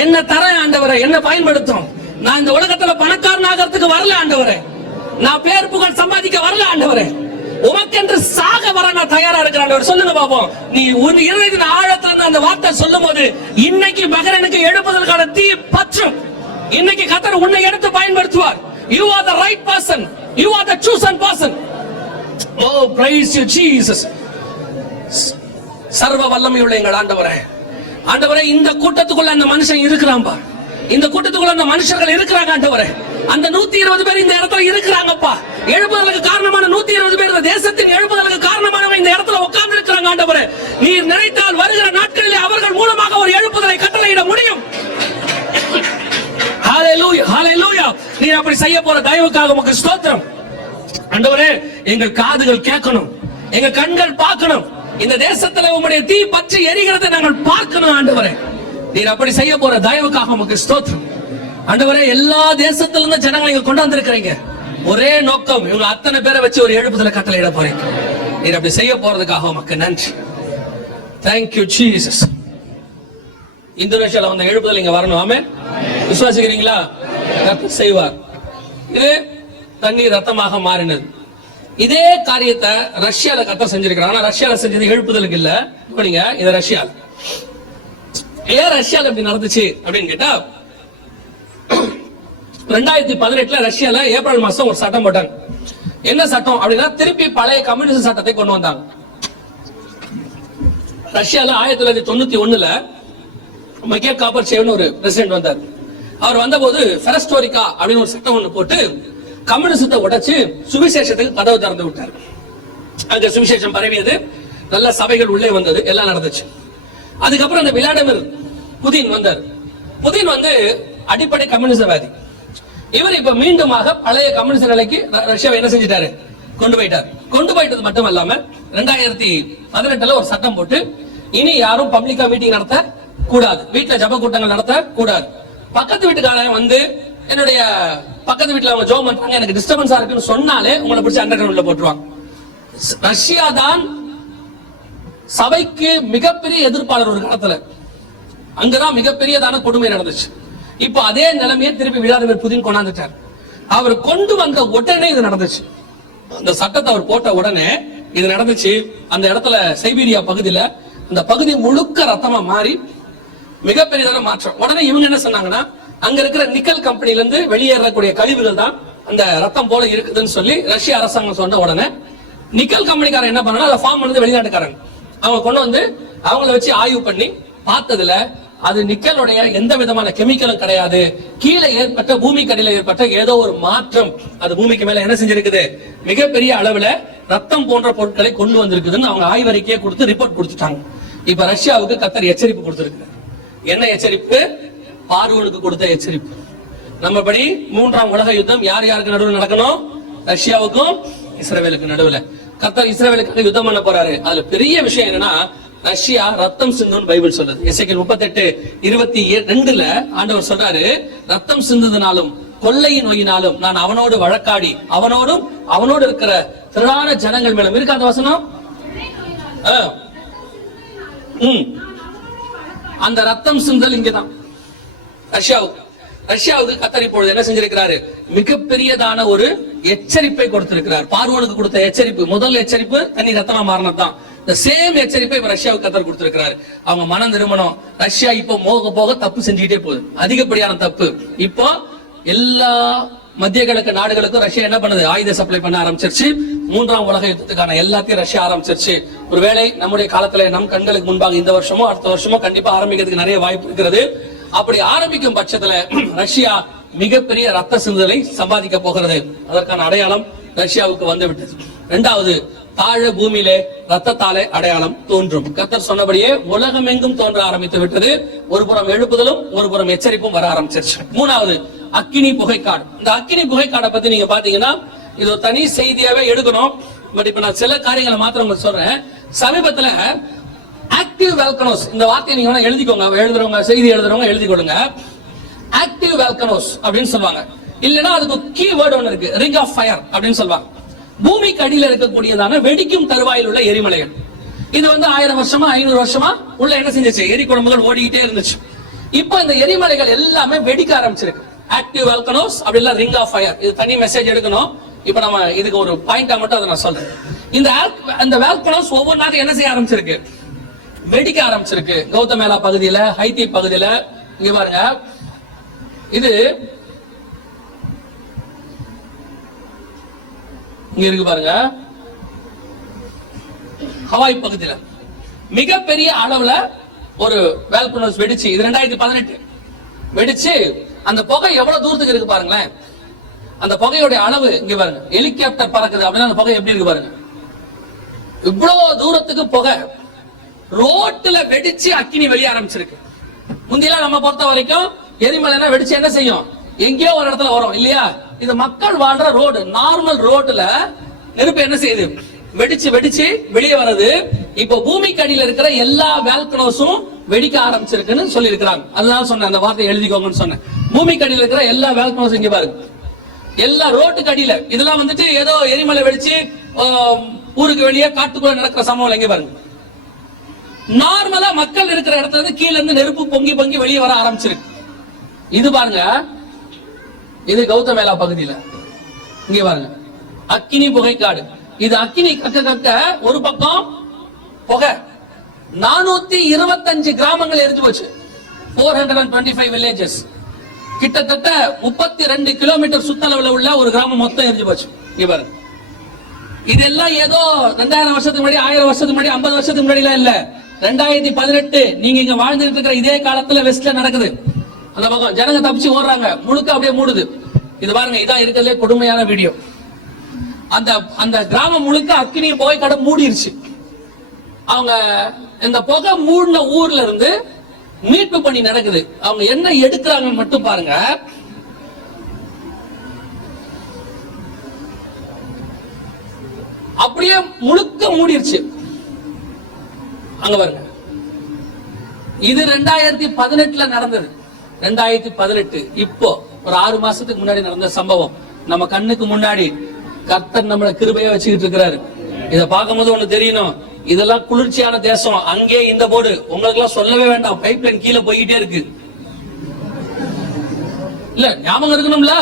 என்ன தர ஆண்டவரே, என்ன பயன்படுத்தும். நான் இந்த உலகத்துல பணக்காரன் ஆகிறதுக்கு வரல ஆண்டவரே, நான் பேர் புகழ் சம்பாதிக்க வரல ஆண்டவரே, உமக்கென்று சாக வர நான் தயாரா இருக்கிறேன். சொல்லுங்க பாப்போம். நீ உன் இதயத்தின் ஆழத்துல இருந்து அந்த வார்த்தை சொல்லும் போது இன்னைக்கு பஹ்ரைனுக்கு எழுப்புதலுக்கான தீ பற்றும். இன்னைக்கு கர்த்தர் உன்னை எடுத்து பயன்படுத்துவார். You are the right person. You are the chosen person. Oh, praise you Jesus. சர்வ வல்லமையுள்ள எங்கள் ஆண்டவரே, ஆண்டவரே இந்த கூட்டத்துக்குள்ள அந்த மனுஷன் இருக்கிறான் பா. இந்த கூட்டத்துக்குள்ள அந்த மனுஷர்கள் இருக்கிறாங்க ஆண்டவரே. அந்த 120 பேர் இந்த இடத்துல இருக்கிறாங்கப்பா. எழுப்புதலுக்கு காரணமான 120 பேர், இந்த தேசத்தின் எழுப்புதலுக்கு காரணமானவங்க இந்த இடத்துல உட்கார்ந்து இருக்கிறாங்க ஆண்டவரே. நீர் நினைத்தால் வருகிற நாட்களிலே அவர்கள் மூலமாக ஒரு எழுப்புதலை கட்டளையிட முடியும். ஹalleluya, ஹalleluya. நீர் அப்படி செய்ய போற தயவுக்காக உமக்கு ஸ்தோத்திரம் ஆண்டவரே. எங்கள் காதுகள் கேட்கணும், எங்க கண்கள் பார்க்கணும். இந்த தேசத்துல உம்முடைய தீ பற்றி எரிகிறதை நாங்கள் பார்க்கணும் ஆண்டவரே. நீர் அப்படி செய்ய போற தயவுக்காக உமக்கு ஸ்தோத்திரம் ஆண்டவரே. எல்லா தேசத்துல இருந்து ஜனங்களை இங்க கொண்டு வந்திருக்கிறீங்க. ஒரே நோக்கம், இவங்க அத்தனை பேரை வச்சு ஒரு எழுப்புதலை கட்டளையிட போறீங்க. நீர் அப்படி செய்ய போறதுக்காக உமக்கு நன்றி. Thank you Jesus. இந்தோனேஷியால வந்த எழுப்புதல் இங்க வரணும். ஆமென். விசுவாசிக்கிறீங்களா? கர்த்தர் செய்வார். இது தண்ணீர் ரத்தமாக மாறினது. இதே காரியத்தை ரஷ்யால கர்த்தர் செஞ்சிருக்கிறார். ஆனா ரஷ்யால செஞ்சது எழுப்புதலுக்கு இல்ல. நீங்க இது ரஷ்யால, ஏன் ரஷ்யால இப்படி நடந்துச்சு அப்படின்னு கேட்டா, 2018 ரஷ்யால ஏப்ரல் மாசம் ஒரு சட்டம் போட்டாங்க. என்ன சட்டம் அப்படின்னா, திருப்பி பழைய கம்யூனிஸ்ட் சட்டத்தை கொண்டு வந்தாங்க. ரஷ்யால 1991 மைக்கேல் காபர்சேவ்னு ஒரு பிரசிடென்ட் வந்தார். அவர் வந்தபோது பெரஸ்டோரிக்கா அப்படின்னு ஒரு சட்டம் ஒண்ணு போட்டு கம்யூனிசத்தை உடைச்சு சுவிசேஷத்துக்கு கதவு திறந்து விட்டார். அங்க சுவிசேஷம் பரவியது, நல்ல சபைகள் உள்ளே வந்தது, எல்லாம் நடந்துச்சு. அதுக்கப்புறம் அந்த விளாடிமிர் புதின் வந்தார். புதின் வந்து அடிப்படை கம்யூனிசவாதி. இவர் இப்ப மீண்டுமாக பழைய கம்யூனிஸ்ட் நிலைக்கு ரஷ்யாவை என்ன செஞ்சிட்டாரு, கொண்டு போயிட்டார். கொண்டு போயிட்டது மட்டும் இல்லாம 2018 ஒரு சட்டம் போட்டு இனி யாரும் பப்ளிக்கா மீட்டிங் நடத்த கூடாது, வீட்டுல ஜப கூட்டங்கள் நடத்த கூடாது. பக்கத்து வீட்டுக்காரன் வந்து என்னுடைய பக்கத்து வீட்டுல அவங்க ஜோம் பண்றாங்க, எனக்கு டிஸ்டர்பன்ஸா இருக்குன்னு சொன்னாலே உங்களை பிடிச்சி அண்டர் கிரவுண்ட்ல போட்டுருவாங்க. ரஷ்யா தான் சபைக்கு மிகப்பெரிய எதிர்ப்பாளர் ஒரு காலத்துல, அங்கதான் மிகப்பெரியதான கொடுமை நடந்துச்சு. இப்ப அதே நிலைமையை திருப்பி விளாடிமிர் புதின் கொண்டாந்துட்டார். அவர் கொண்டு வந்த உடனே இது நடந்துச்சு. அந்த சட்டத்தை அவர் போட்ட உடனே இது நடந்துச்சு. அந்த இடத்துல சைபீரியா பகுதியில அந்த பகுதி முழுக்க ரத்தமா மாறி மிகப்பெரியதான மாற்றம். உடனே இவங்க என்ன சொன்னாங்கன்னா, அங்க இருக்கிற நிக்கல் கம்பெனில இருந்து வெளியேறக்கூடிய கழிவுகள் தான் அந்த ரத்தம் போல இருக்குதுன்னு சொல்லி ரஷ்ய அரசாங்கம் சொன்ன உடனே நிக்கல் கம்பெனிக்காரன் என்ன பண்ணா, அதை ஃபார்ம் பண்ணது வெளிநாட்டுக்காரங்க. அவங்க கொண்டு வந்து அவங்கள வச்சு ஆய்வு பண்ணி பார்த்ததுல அது நிக்கலுடைய எந்த விதமான கெமிக்கலும் கிடையாது. கீழே ஏற்பட்ட பூமிக்கு அடியில ஏற்பட்ட ஏதோ ஒரு மாற்றம் அது பூமிக்கு மேல என்ன செஞ்சிருக்குது, மிகப்பெரிய அளவுல ரத்தம் போன்ற பொருட்களை கொண்டு வந்திருக்குதுன்னு அவங்க ஆய்வறிக்கையை கொடுத்து ரிப்போர்ட் கொடுத்துட்டாங்க. இப்ப ரஷ்யாவுக்கு கத்தர் எச்சரிப்பு கொடுத்திருக்கு. என்ன எச்சரிப்பு? பார்வோனுக்கு கொடுத்த எச்சரிப்பு. நம்மபடி 3ஆம் உலக யுத்தம் யார் யாருக்கு நடுவில் நடக்கணும்? ரஷ்யாவுக்கும் இஸ்ரவேலுக்கு நடுவுல. கர்த்தர் இஸ்ரவேலுக்கு யுத்தம் பண்ண போறாரு. அதுல பெரிய விஷயம் என்னன்னா, ரஷ்யா ரத்தம் சிந்தும் பைபிள் சொல்லுது. எசேக்கியேல் 38:22 ஆண்டவர் சொல்றாரு, ரத்தம் சிந்துதனாலும் கொள்ளை நோயினாலும் நான் அவனோடு வழக்காடி அவனோடு இருக்கிற திரளான ஜனங்கள் மேலும் இருக்க. அந்த வசனம் அந்த ரத்தம் சிந்தல் இங்கதான் ரஷ்யாவுக்கு கத்தர் இப்பொழுது என்ன செஞ்சிருக்கிறாரு, மிகப்பெரியதான ஒரு எச்சரிப்பை கொடுத்திருக்கிறார். பார்வோனுக்கு கொடுத்த எச்சரிப்பு, முதல் எச்சரிப்பு தண்ணி ரத்தமா மாறினதுதான். இந்த சேம் எச்சரிப்பை இப்ப ரஷ்யாவுக்கு கத்தர் கொடுத்திருக்கிறாரு. அவங்க மனம் திரும்பணும். ரஷ்யா இப்போ போக தப்பு செஞ்சுக்கிட்டே போகுது, அதிகப்படியான தப்பு. இப்போ எல்லா மத்திய கிழக்கு நாடுகளுக்கும் ரஷ்யா என்ன பண்ணுது, ஆயுத சப்ளை பண்ண ஆரம்பிச்சிருச்சு. 3ஆம் உலக யுத்தத்துக்கான எல்லாத்தையும் ரஷ்யா ஆரம்பிச்சிருச்சு. ஒருவேளை நம்முடைய காலத்துல நம் கண்களுக்கு முன்பாக இந்த வருஷமோ அடுத்த வருஷமோ கண்டிப்பா ஆரம்பிக்கிறதுக்கு நிறைய வாய்ப்பு இருக்கிறது. அப்படி ஆரம்பிக்கும் பட்சத்துல ரஷ்யா மிகப்பெரிய ரத்த சிந்துதலை சம்பாதிக்க போகிறது. அதற்கான அடையாளம் ரஷ்யாவுக்கு வந்து விட்டது. 2வது, தாழ பூமியிலே ரத்தத்தாலே அடையாளம் தோன்றும். கர்த்தர் சொன்னபடியே உலகம் எங்கும் தோன்ற ஆரம்பித்து விட்டது. ஒரு புறம் எழுப்புதலும் ஒரு புறம் எச்சரிப்பும் வர ஆரம்பிச்சிருச்சு. 3வது, அக்கினி புகைக்காடு. இந்த அக்கினி புகைக்காடை பத்தி நீங்க பாத்தீங்கன்னா இது ஒரு தனி செய்தியாவே எடுக்கணும். பட் இப்ப நான் சில காரியங்களை மாத்திரம் உங்களுக்கு சொல்றேன். சமீபத்துல ஆக்டிவ் வால்கனோஸ், இந்த வார்த்தையை நீங்க எழுதிக்கோங்க, எழுதுறவங்க செய்தி எழுதுறவங்க எழுதி கொடுங்க. ஆக்டிவ் வால்கனோஸ் அப்படின்னு சொல்லுவாங்க. இல்லைன்னா அதுக்கு கீவேர்டு ஒன்னு இருக்கு, ரிங் ஆஃப் ஃபயர் அப்படின்னு சொல்லுவாங்க. பூமிக்கு அடியில் இருக்கக்கூடியதான வெடிக்கும் தருவாயில் உள்ள எரிமலைகள். இது 1000 வருஷமா 500 வருஷமா உள்ள என்ன செஞ்சிச்சு, எரி குழம்புகள் ஓடிக்கிட்டே இருந்துச்சு. இப்போ இந்த எரிமலைகள் எல்லாமே வெடிக்க ஆரம்பிச்சிருக்கு. ஆக்டிவ் வால்கனோஸ் அப்படி இல்ல ரிங் ஆஃப் ஃபயர். இது தனி மெசேஜ் எடுக்கணும். இப்ப நம்ம இதுக்கு ஒரு பாயிண்டா மட்டும் அதை நான் சொல்றேன். இந்த வால்கனோஸ் ஒவ்வொரு நாளும் என்ன செய்ய ஆரம்பிச்சிருக்கு, வெடிக்க ஆரம்பிச்சிருக்கு. கௌதமேலா பகுதியில, ஹைத்தி பகுதியில இங்க பாருங்க, இது இங்க இருக்கு பாருங்க, ஹவாய் பகுதியில மிகப்பெரிய அளவுல ஒரு வால்கனோஸ் வெடிச்சு. இது 2018 வெடிச்சு. அந்த புகை எவ்வளவு தூரத்துக்கு இருக்கு பாருங்களேன். அந்த புகையோட அளவு இங்க பாருங்க, ஹெலிகாப்டர் பறக்குது அப்படின்னா அந்த புகை எப்படி இருக்கு பாருங்க. இவ்வளவு தூரத்துக்கு புகை ரோட்ல வெடிச்சு அக்கினி வெளிய ஆரம்பிச்சிருக்கு. முந்தியெல்லாம் நம்ம பொறுத்த வரைக்கும் எரிமலைனா வெடிச்சு என்ன செய்யும், எங்கேயோ ஒரு இடத்துல வரும் இல்லையா. இது மக்கள் வாழ்ற ரோடு, நார்மல் ரோட்ல நெருப்பு என்ன செய்யுது, வெடிச்சு வெளியே வருது. இப்போ பூமிக்கு அடியில இருக்கிற எல்லா வால்கனோஸும் வெடிக்க ஆரம்பிச்சிருக்குன்னு சொல்லி இருக்கிறாங்க. அதனால சொன்னேன், அந்த வார்த்தை எழுதிக்கோங்கன்னு சொன்னேன். பூமிக்கு அடியில இருக்கிற எல்லா வால்கனோஸும் இங்க பாருங்க, எல்லா ரோட்டுக்கு அடியில. இதெல்லாம் ஏதோ எரிமலை வெடிச்சு ஊருக்கு வெளியே காட்டுக்குள்ள நடக்கிற சம்பவம் எங்க பாருங்க. நார்மலா மக்கள் இருக்கிற இடத்துல இருந்து கீழ இருந்து நெருப்பு பொங்கி வெளியே வர ஆரம்பிச்சிருக்கு. இது பாருங்க, இது கௌதமேலா பகுதியில இங்க பாருங்க, அக்கினி புகைக்காடு. இது அக்கினி கக்க ஒரு பக்கம் புகை. 425 கிராமங்கள் எரிஞ்சு போச்சு. 425 வில்லேஜஸ். கிட்டத்தட்ட 32 கிலோமீட்டர் சுத்தளவுல உள்ள ஒரு கிராமம் மொத்தம் எரிஞ்சு போச்சு. இங்க பாருங்க, இதெல்லாம் ஏதோ 2000 வருஷத்துக்கு முன்னாடி, 1000 வருஷத்துக்கு முன்னாடி, 50 வருஷத்துக்கு முன்னாடி எல்லாம் இல்ல. 2018 நீங்க இங்க வாழ்ந்துட்டு இருக்கிற இதே காலத்துல வெஸ்ட்ல நடக்குது. அந்த பக்கம் ஜனங்க தப்பிச்சு ஓடுறாங்க, முழுக்க அப்படியே மூடுது. இது பாருங்க, இதான் இருக்கிறதுலே கொடுமையான வீடியோ. அந்த கிராமம் முழுக்க அக்கினி புகைக்காடு மூடிருச்சு. அவங்க இந்த புகை மூடின ஊர்ல இருந்து மீட்பு பணி நடக்குது. அவங்க என்ன எடுக்கிறாங்கன்னு மட்டும் பாருங்க. அப்படியே முழுக்க மூடிருச்சு. அங்க பாருங்க, இது 2018 நடந்தது. 2018 இப்போ ஒரு 6 மாசத்துக்கு முன்னாடி நடந்த சம்பவம். நம்ம கண்ணுக்கு முன்னாடி கர்த்தர் நம்மள கிருபையா வச்சுக்கிட்டு இருக்கிறாரு. இத பார்க்கும்போது ஒண்ணு தெரியணும், இதெல்லாம் குளிர்ச்சியான தேசம். அங்கே இந்த போர்டு உங்களுக்கு எல்லாம் சொல்லவே வேண்டாம், பைப் லைன் கீழே போய்கிட்டே இருக்கு. இல்ல ஞாபகம் இருக்கணும்ல,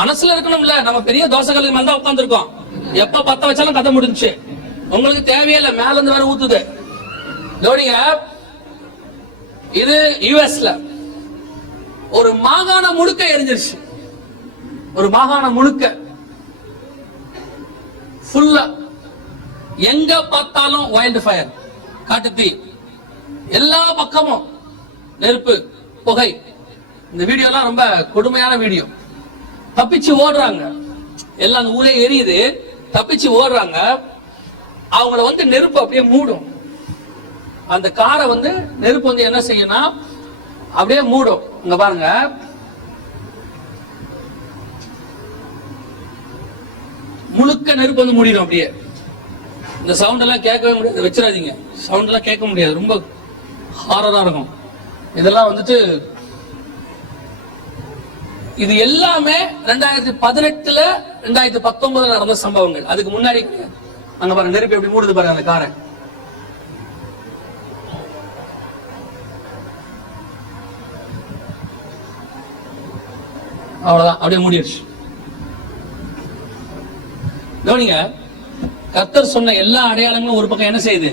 மனசுல இருக்கணும்ல. நம்ம பெரிய தோசைகளுக்கு மேல தான் உட்கார்ந்து இருக்கோம். எப்ப பத்த வச்சாலும் கதை முடிஞ்சு. உங்களுக்கு தேவையில்ல, மேல இருந்து வேற ஊத்துது. கவனிங்க, இது யுஎஸ்ல ஒரு மாகாணம் முழுக்க எரிஞ்சிருச்சு. ஒரு மாகாணம் முழுக்க ஃபுல்லா, எங்க பார்த்தாலும் வைல்ட் ஃபயர், காட்டுத்தீ, எல்லா பக்கமும் நெருப்பு, புகை. இந்த வீடியோ எல்லாம் ரொம்ப கொடுமையான வீடியோ. தப்பிச்சு ஓடுறாங்க, எல்லாம் அந்த ஊரே எரியுது, தப்பிச்சு ஓடுறாங்க. அவங்கள வந்து நெருப்பு அப்படியே மூடும். அந்த காரை வந்து நெருப்பு வந்து என்ன செய்யணும், அப்படியே மூடும். இங்க பாருங்க, முழுக்க நெருப்பு வந்து மூடிடும் அப்படியே. இந்த சவுண்ட் எல்லாம் கேட்கவே முடியாது, வச்சிடாதீங்க. சவுண்ட் எல்லாம் கேட்க முடியாது, ரொம்ப ஹாரரா இருக்கும். இதெல்லாம் வந்துட்டு இது எல்லாமே 2018 2019 நடந்த சம்பவங்கள். அதுக்கு முன்னாடி அங்க பாருங்க, நெருப்பு எப்படி மூடுது பாருங்க அந்த காரை. அவ்வளவுதான், அப்படியே மூடிடுச்சு. கவனிங்க, கர்த்தர் சொன்ன எல்லா அடையாளங்களும் ஒரு பக்கம் என்ன செய்யுது,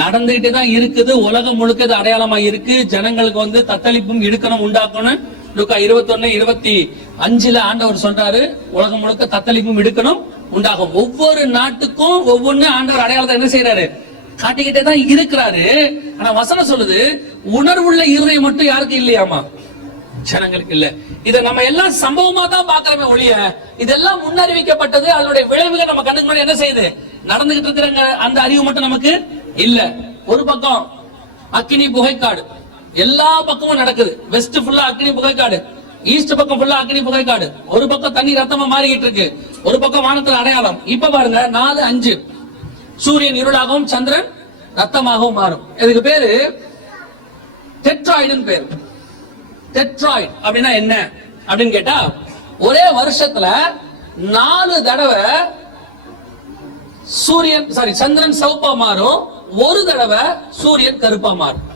நடந்துகிட்டே தான் இருக்குது. உலகம் முழுக்க இது அடையாளமா இருக்கு. ஜனங்களுக்கு வந்து தத்தளிப்பும் இடுக்கணும் உண்டாக்கணும். லூக்கா 21:25 ஆண்டவர் சொல்றாரு, உலகம் முழுக்க தத்தளிப்பும் இடுக்கணும் உண்டாகும். ஒவ்வொரு நாட்டுக்கும் ஒவ்வொன்னு ஆண்டவர் அடையாளத்தை என்ன செய்யறாரு, காட்டிக்கிட்டே தான் இருக்கிறாரு. ஆனா வசனம் சொல்லுது, உணர்வுள்ள இருதயம் மட்டும் யாருக்கு இல்லையாமா, ஜனங்களுக்கு இல்ல. இத நம்ம எல்லாம் சம்பவமா தான் பாக்குறோமே ஒழிய, இதெல்லாம் முன்னறிவிக்கப்பட்டது. அதனுடைய விளைவுகள் நம்ம கண்ணுக்கு முன்னாடி என்ன செய்யுது, நடந்துகிட்டு இருக்கிற அந்த அறிவு மட்டும் நமக்கு இல்ல. ஒரு பக்கம் அக்கினி புகைக்காடு எல்லா பக்கமும் நடக்குது. வெஸ்ட் ஃபுல்லா அக்கினி புகைக்காடு, ஈஸ்ட் பக்கம் ஃபுல்லா அக்கினி புகைக்காடு. ஒரு பக்கம் தண்ணி ரத்தமா மாறிக்கிட்டு இருக்கு, ஒரு பக்கம் வானத்துல அடையாளம். இப்ப பாருங்க 4:5 சூரியன் இருளாகவும் சந்திரன் ரத்தமாகவும் மாறும். இதுக்கு பேரு டெட்ராய்டுன்னு பேரு. டெட்ராய்டு அப்படின்னா என்ன அப்படின்னு கேட்டா, ஒரே வருஷத்துல 4 தடவை சந்திரன் சிவப்பா மாறும், ஒரு தடவை சூரியன் கருப்பா மாறும்.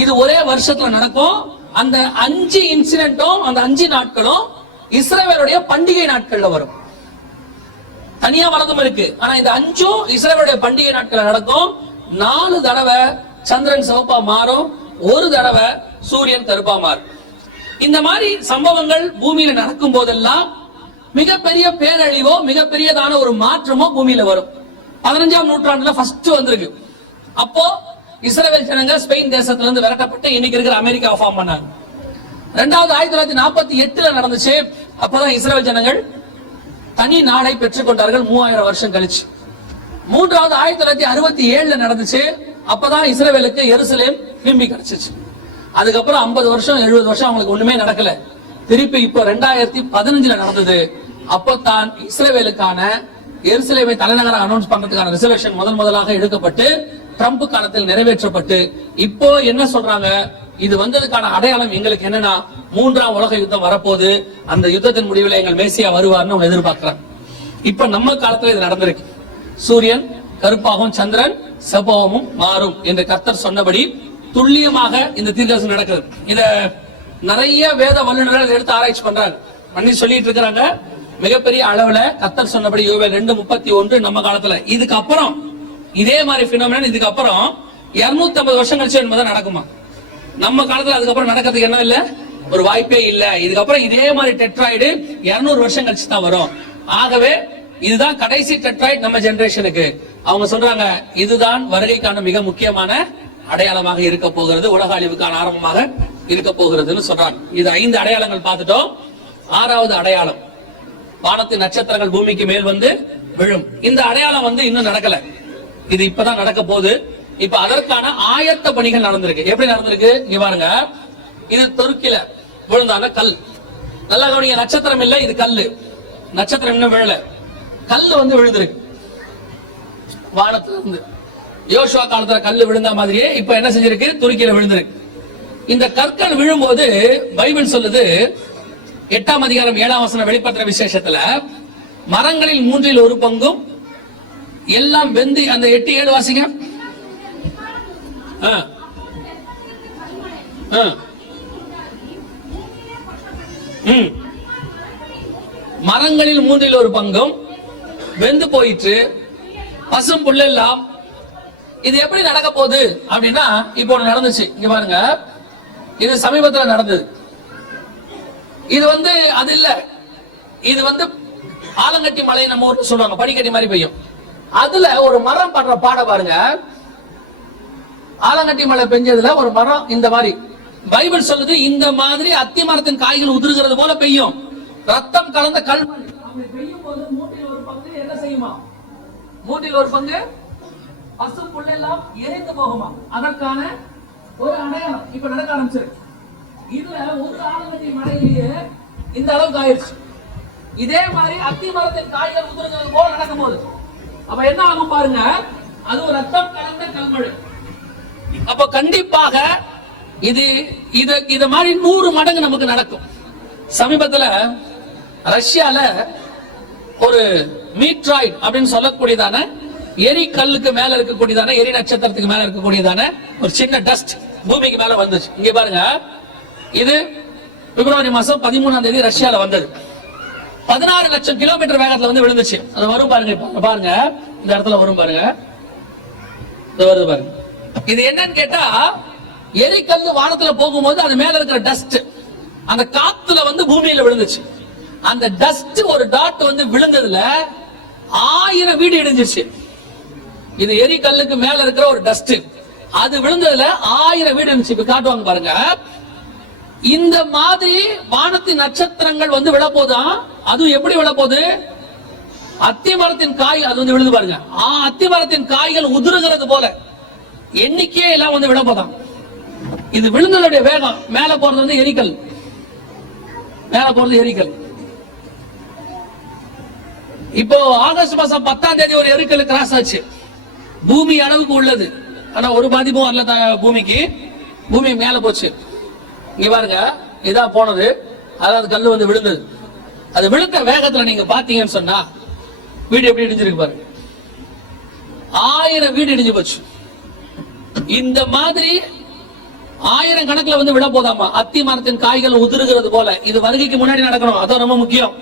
இது ஒரே வருஷத்துல நடக்கும். அந்த 5 இன்சிடென்ட்டும் அந்த 5 நாட்களும் இஸ்ரவேலுடைய பண்டிகை நாட்கள்ல வரும். தனியா வரதும் இருக்கு, ஆனா இந்த 5ம் இஸ்ரவேலுடைய பண்டிகை நாட்கள் நடக்கும். 4 தடவை சந்திரன் சிவப்பா மாறும், ஒரு தடவை சூரியன் கருப்பா மாறும். இந்த மாதிரி சம்பவங்கள் பூமியில நடக்கும் போதெல்லாம் மிகப்பெரிய பேரழிவோ மிகப்பெரியதான ஒரு மாற்றமோ பூமியில வரும். 15ஆம் நூற்றாண்டுல ஃபர்ஸ்ட் வந்திருக்கு. அப்போ இஸ்ரவேல் ஜனங்கள் ஸ்பெயின் தேசத்துல இருந்து விரட்டப்பட்டு இன்னைக்கு இருக்கிற அமெரிக்கா ஃபார்ம் பண்ணாங்க. 2வது 1948 நடந்துச்சு. அப்பதான் இஸ்ரவேல் ஜனங்கள் தனி நாடை பெற்றுக் கொண்டார்கள் 3000 வருஷம் கழிச்சு. 3வது 1967 நடந்துச்சு. அப்பதான் இஸ்ரவேலுக்கு எருசலேம் திரும்பி கிடைச்சிச்சு. அதுக்கப்புறம் 50 வருஷம் 70 வருஷம் அவங்களுக்கு ஒண்ணுமே நடக்கல. திருப்பி இப்போ 2015 நடந்தது. அப்பதான் இஸ்ரவேலுக்கான எருசலேமை தலைநகரம் அனௌன்ஸ் பண்றதுக்கான ரிசர்வேஷன் முதலாக எடுக்கப்பட்டு ட்ரம்ப் காலத்தில் நிறைவேற்றப்பட்டு இப்போ என்ன சொல்றாங்க, இது வந்ததுக்கான அடையாளம் எங்களுக்கு என்னன்னா 3ஆம் உலக யுத்தம் வரப்போகுது, அந்த யுத்தத்தின் முடிவில் எங்கள் மேசியா வருவார்னு அவங்க எதிர்பார்க்கிறாங்க. இப்ப நம்ம காலத்துல இது நடந்திருக்கு. சூரியன் கருப்பாகவும் சந்திரன் செவ்வாவும் மாறும் என்று கர்த்தர் சொன்னபடி துல்லியமாக இந்த தீர்க்கதரிசனம் நடக்குது. இத நிறைய வேத வல்லுநர்கள் எடுத்து ஆராய்ச்சி பண்றாங்க, பண்ணி சொல்லிட்டு இருக்கிறாங்க. மிகப்பெரிய அளவுல கர்த்தர் சொன்னபடி யோவேல் 2:31 நம்ம காலத்துல இதுக்கு அப்புறம் இதே மாதிரி பினோமினன் இதுக்கு அப்புறம் 250 வருஷம் கழிச்சு என்பதான் நடக்குமா. நம்ம காலத்துல அதுக்கப்புறம் நடக்கிறதுக்கு என்ன இல்ல, ஒரு வாய்ப்பே இல்ல. இதுக்கப்புறம் இதே மாதிரி டெட்ராய்டு 200 வருஷம் கழிச்சு தான் வரும். ஆகவே இதுதான் கடைசி டெட்ராய்டு நம்ம ஜெனரேஷனுக்கு. அவங்க சொல்றாங்க, இதுதான் வருகைக்கான மிக முக்கியமான அடையாளமாக இருக்க போகிறது, உலக அழிவுக்கான ஆரம்பமாக இருக்க போகிறதுன்னு சொல்றாங்க. இது 5 அடையாளங்கள் பார்த்துட்டோம். 6வது அடையாளம், வானத்தின் நட்சத்திரங்கள் பூமிக்கு மேல் வந்து விழும். இந்த அடையாளம் வந்து இன்னும் நடக்கல, இது இப்பதான் நடக்க போகுது. இப்ப அதற்கான ஆயத்த பணிகள் நடந்திருக்கு. எப்படி நடந்திருக்கு இங்க பாருங்க. இது துருக்கில விழுந்தான கல். நல்லா கவனிங்க, நட்சத்திரம் இல்ல, இது கல்லு. நட்சத்திரம் இன்னும் விழல, கல்லு வந்து விழுந்திருக்கு வானத்துல இருந்து. யோசுவா காலத்துல கல்லு விழுந்த மாதிரியே இப்ப என்ன செஞ்சிருக்கு, துருக்கியில விழுந்திருக்கு. இந்த கற்கள் விழும்போது பைபிள் சொல்லுது 8ஆம் அதிகாரம் 7ஆம் வசனம் வெளிப்படுத்துற விசேஷத்துல, மரங்களில் 1/3 பங்கும் எல்லாம் வெந்து, அந்த 8, 7 வாசிங்க. மரங்களில் 1/3 பங்கும் வெந்து போயிற்று, பசும் புல்லெல்லாம். இது எப்படி நடக்க போகுது அப்படின்னா, இப்போ ஒண்ணு நடந்துச்சு இங்க பாருங்க. இது சமீபத்தில் நடந்தது. இது வந்து அது இல்ல, இது வந்து ஆலங்கட்டி மலை நம்ம ஊர்ல சொல்றாங்க, பனிக்கட்டி மாதிரி பெய்யும். அதுல ஒரு மரம் பண்ற பாட பாருங்க. ஆலங்கட்டி மலை பெஞ்சதுல ஒரு மரம் இந்த மாதிரி பைபிள் சொல்லுது, இந்த மாதிரி அத்தி மரத்தின் காய்கள் உதிர்கிறது போல பெய்யும். ரத்தம் கலந்த கல் பெய்யும் போது 1/3 பங்கு என்ன செய்யுமா, 1/3 பங்கு பசு புல்லெல்லாம் எரிந்து போகுமா. அதற்கான ஒரு அடையாளம் இப்ப நடக்க ஆரம்பிச்சிருக்கு. இதுல ஒரு ஆலங்கட்டி மலையிலேயே இந்த அளவுக்கு ஆயிடுச்சு. இதே மாதிரி அத்தி மரத்தின் காய்கள் உதிர்கிறது போல நடக்கும் போது அப்ப என்ன ஆகும் பாருங்க, அது ஒரு ரத்தம் கலந்த கல்மழை. அப்ப கண்டிப்பாக இது மாதிரி 100 மடங்கு நமக்கு நடக்கும். சமீபத்துல ரஷ்யால ஒரு மீட்ராய்டு அப்படின்னு சொல்லக்கூடியதான எரி கல்லுக்கு மேல இருக்கக்கூடியதான, எரி நட்சத்திரத்துக்கு மேல இருக்கக்கூடியதான ஒரு சின்ன டஸ்ட் பூமிக்கு மேல வந்துச்சு. இங்க பாருங்க, இது பிப்ரவரி மாசம் 13ஆம் தேதி ரஷ்யால வந்தது. 16 லட்சம் கிலோமீட்டர் வேகத்துல வந்து விழுந்துச்சு. அது வரும் பாருங்க, பாருங்க இந்த இடத்துல வரும் பாருங்க, வருது பாருங்க. இது என்னன்னு கேட்டா, எரிக்கல்லு வானத்துல போகும்போது அது மேல இருக்கிற டஸ்ட் அந்த காத்துல வந்து பூமியில விழுந்துச்சு. அந்த டஸ்ட் ஒரு டாட் வந்து விழுந்ததுல 1000 வீடு இடிஞ்சிச்சு. இது எரிக்கல்லுக்கு மேல இருக்கிற ஒரு டஸ்ட், அது விழுந்ததுல 1000 வீடு இருந்துச்சு. இப்ப காட்டுவாங்க பாருங்க. இந்த மாதிரி வானத்தின் நட்சத்திரங்கள் வந்து விழப்போதா. அதுவும் எப்படி விழப்போகுது, அத்தி மரத்தின் காய் அது வந்து விழுந்து பாருங்க. அத்தி மரத்தின் காய்கள் உதிர்கிறது போல எண்ணிக்கையே எல்லாம் வந்து விழப்போதான். இது விழுந்ததுடைய வேகம், மேல போறது வந்து எரிக்கல், மேல போறது எரிக்கல். இப்போ ஆகஸ்ட் மாசம் 10ஆம் தேதி ஒரு எரிக்கல் கிராஸ் ஆச்சு. பூமி அளவுக்கு உள்ளது, ஆனா ஒரு பாதிப்பும் வரல பூமிக்கு. பூமி மேல போச்சு. இங்க பாருங்க, இதான் போனது. அதாவது கல்லு வந்து விழுந்தது. அது விழுந்த வேகத்துல நீங்க பாத்தீங்கன்னு சொன்னா வீடு எப்படி இடிஞ்சிருக்கு பாருங்க. 1000 வீடு இடிஞ்சு போச்சு. இந்த மாதிரி 1000 கணக்குல வந்து விழ போதாமா. அத்தி மரத்தின் காய்கள் உதிர்கிறது போல. இது வருகைக்கு முன்னாடி நடக்கணும், அதான் ரொம்ப முக்கியம்.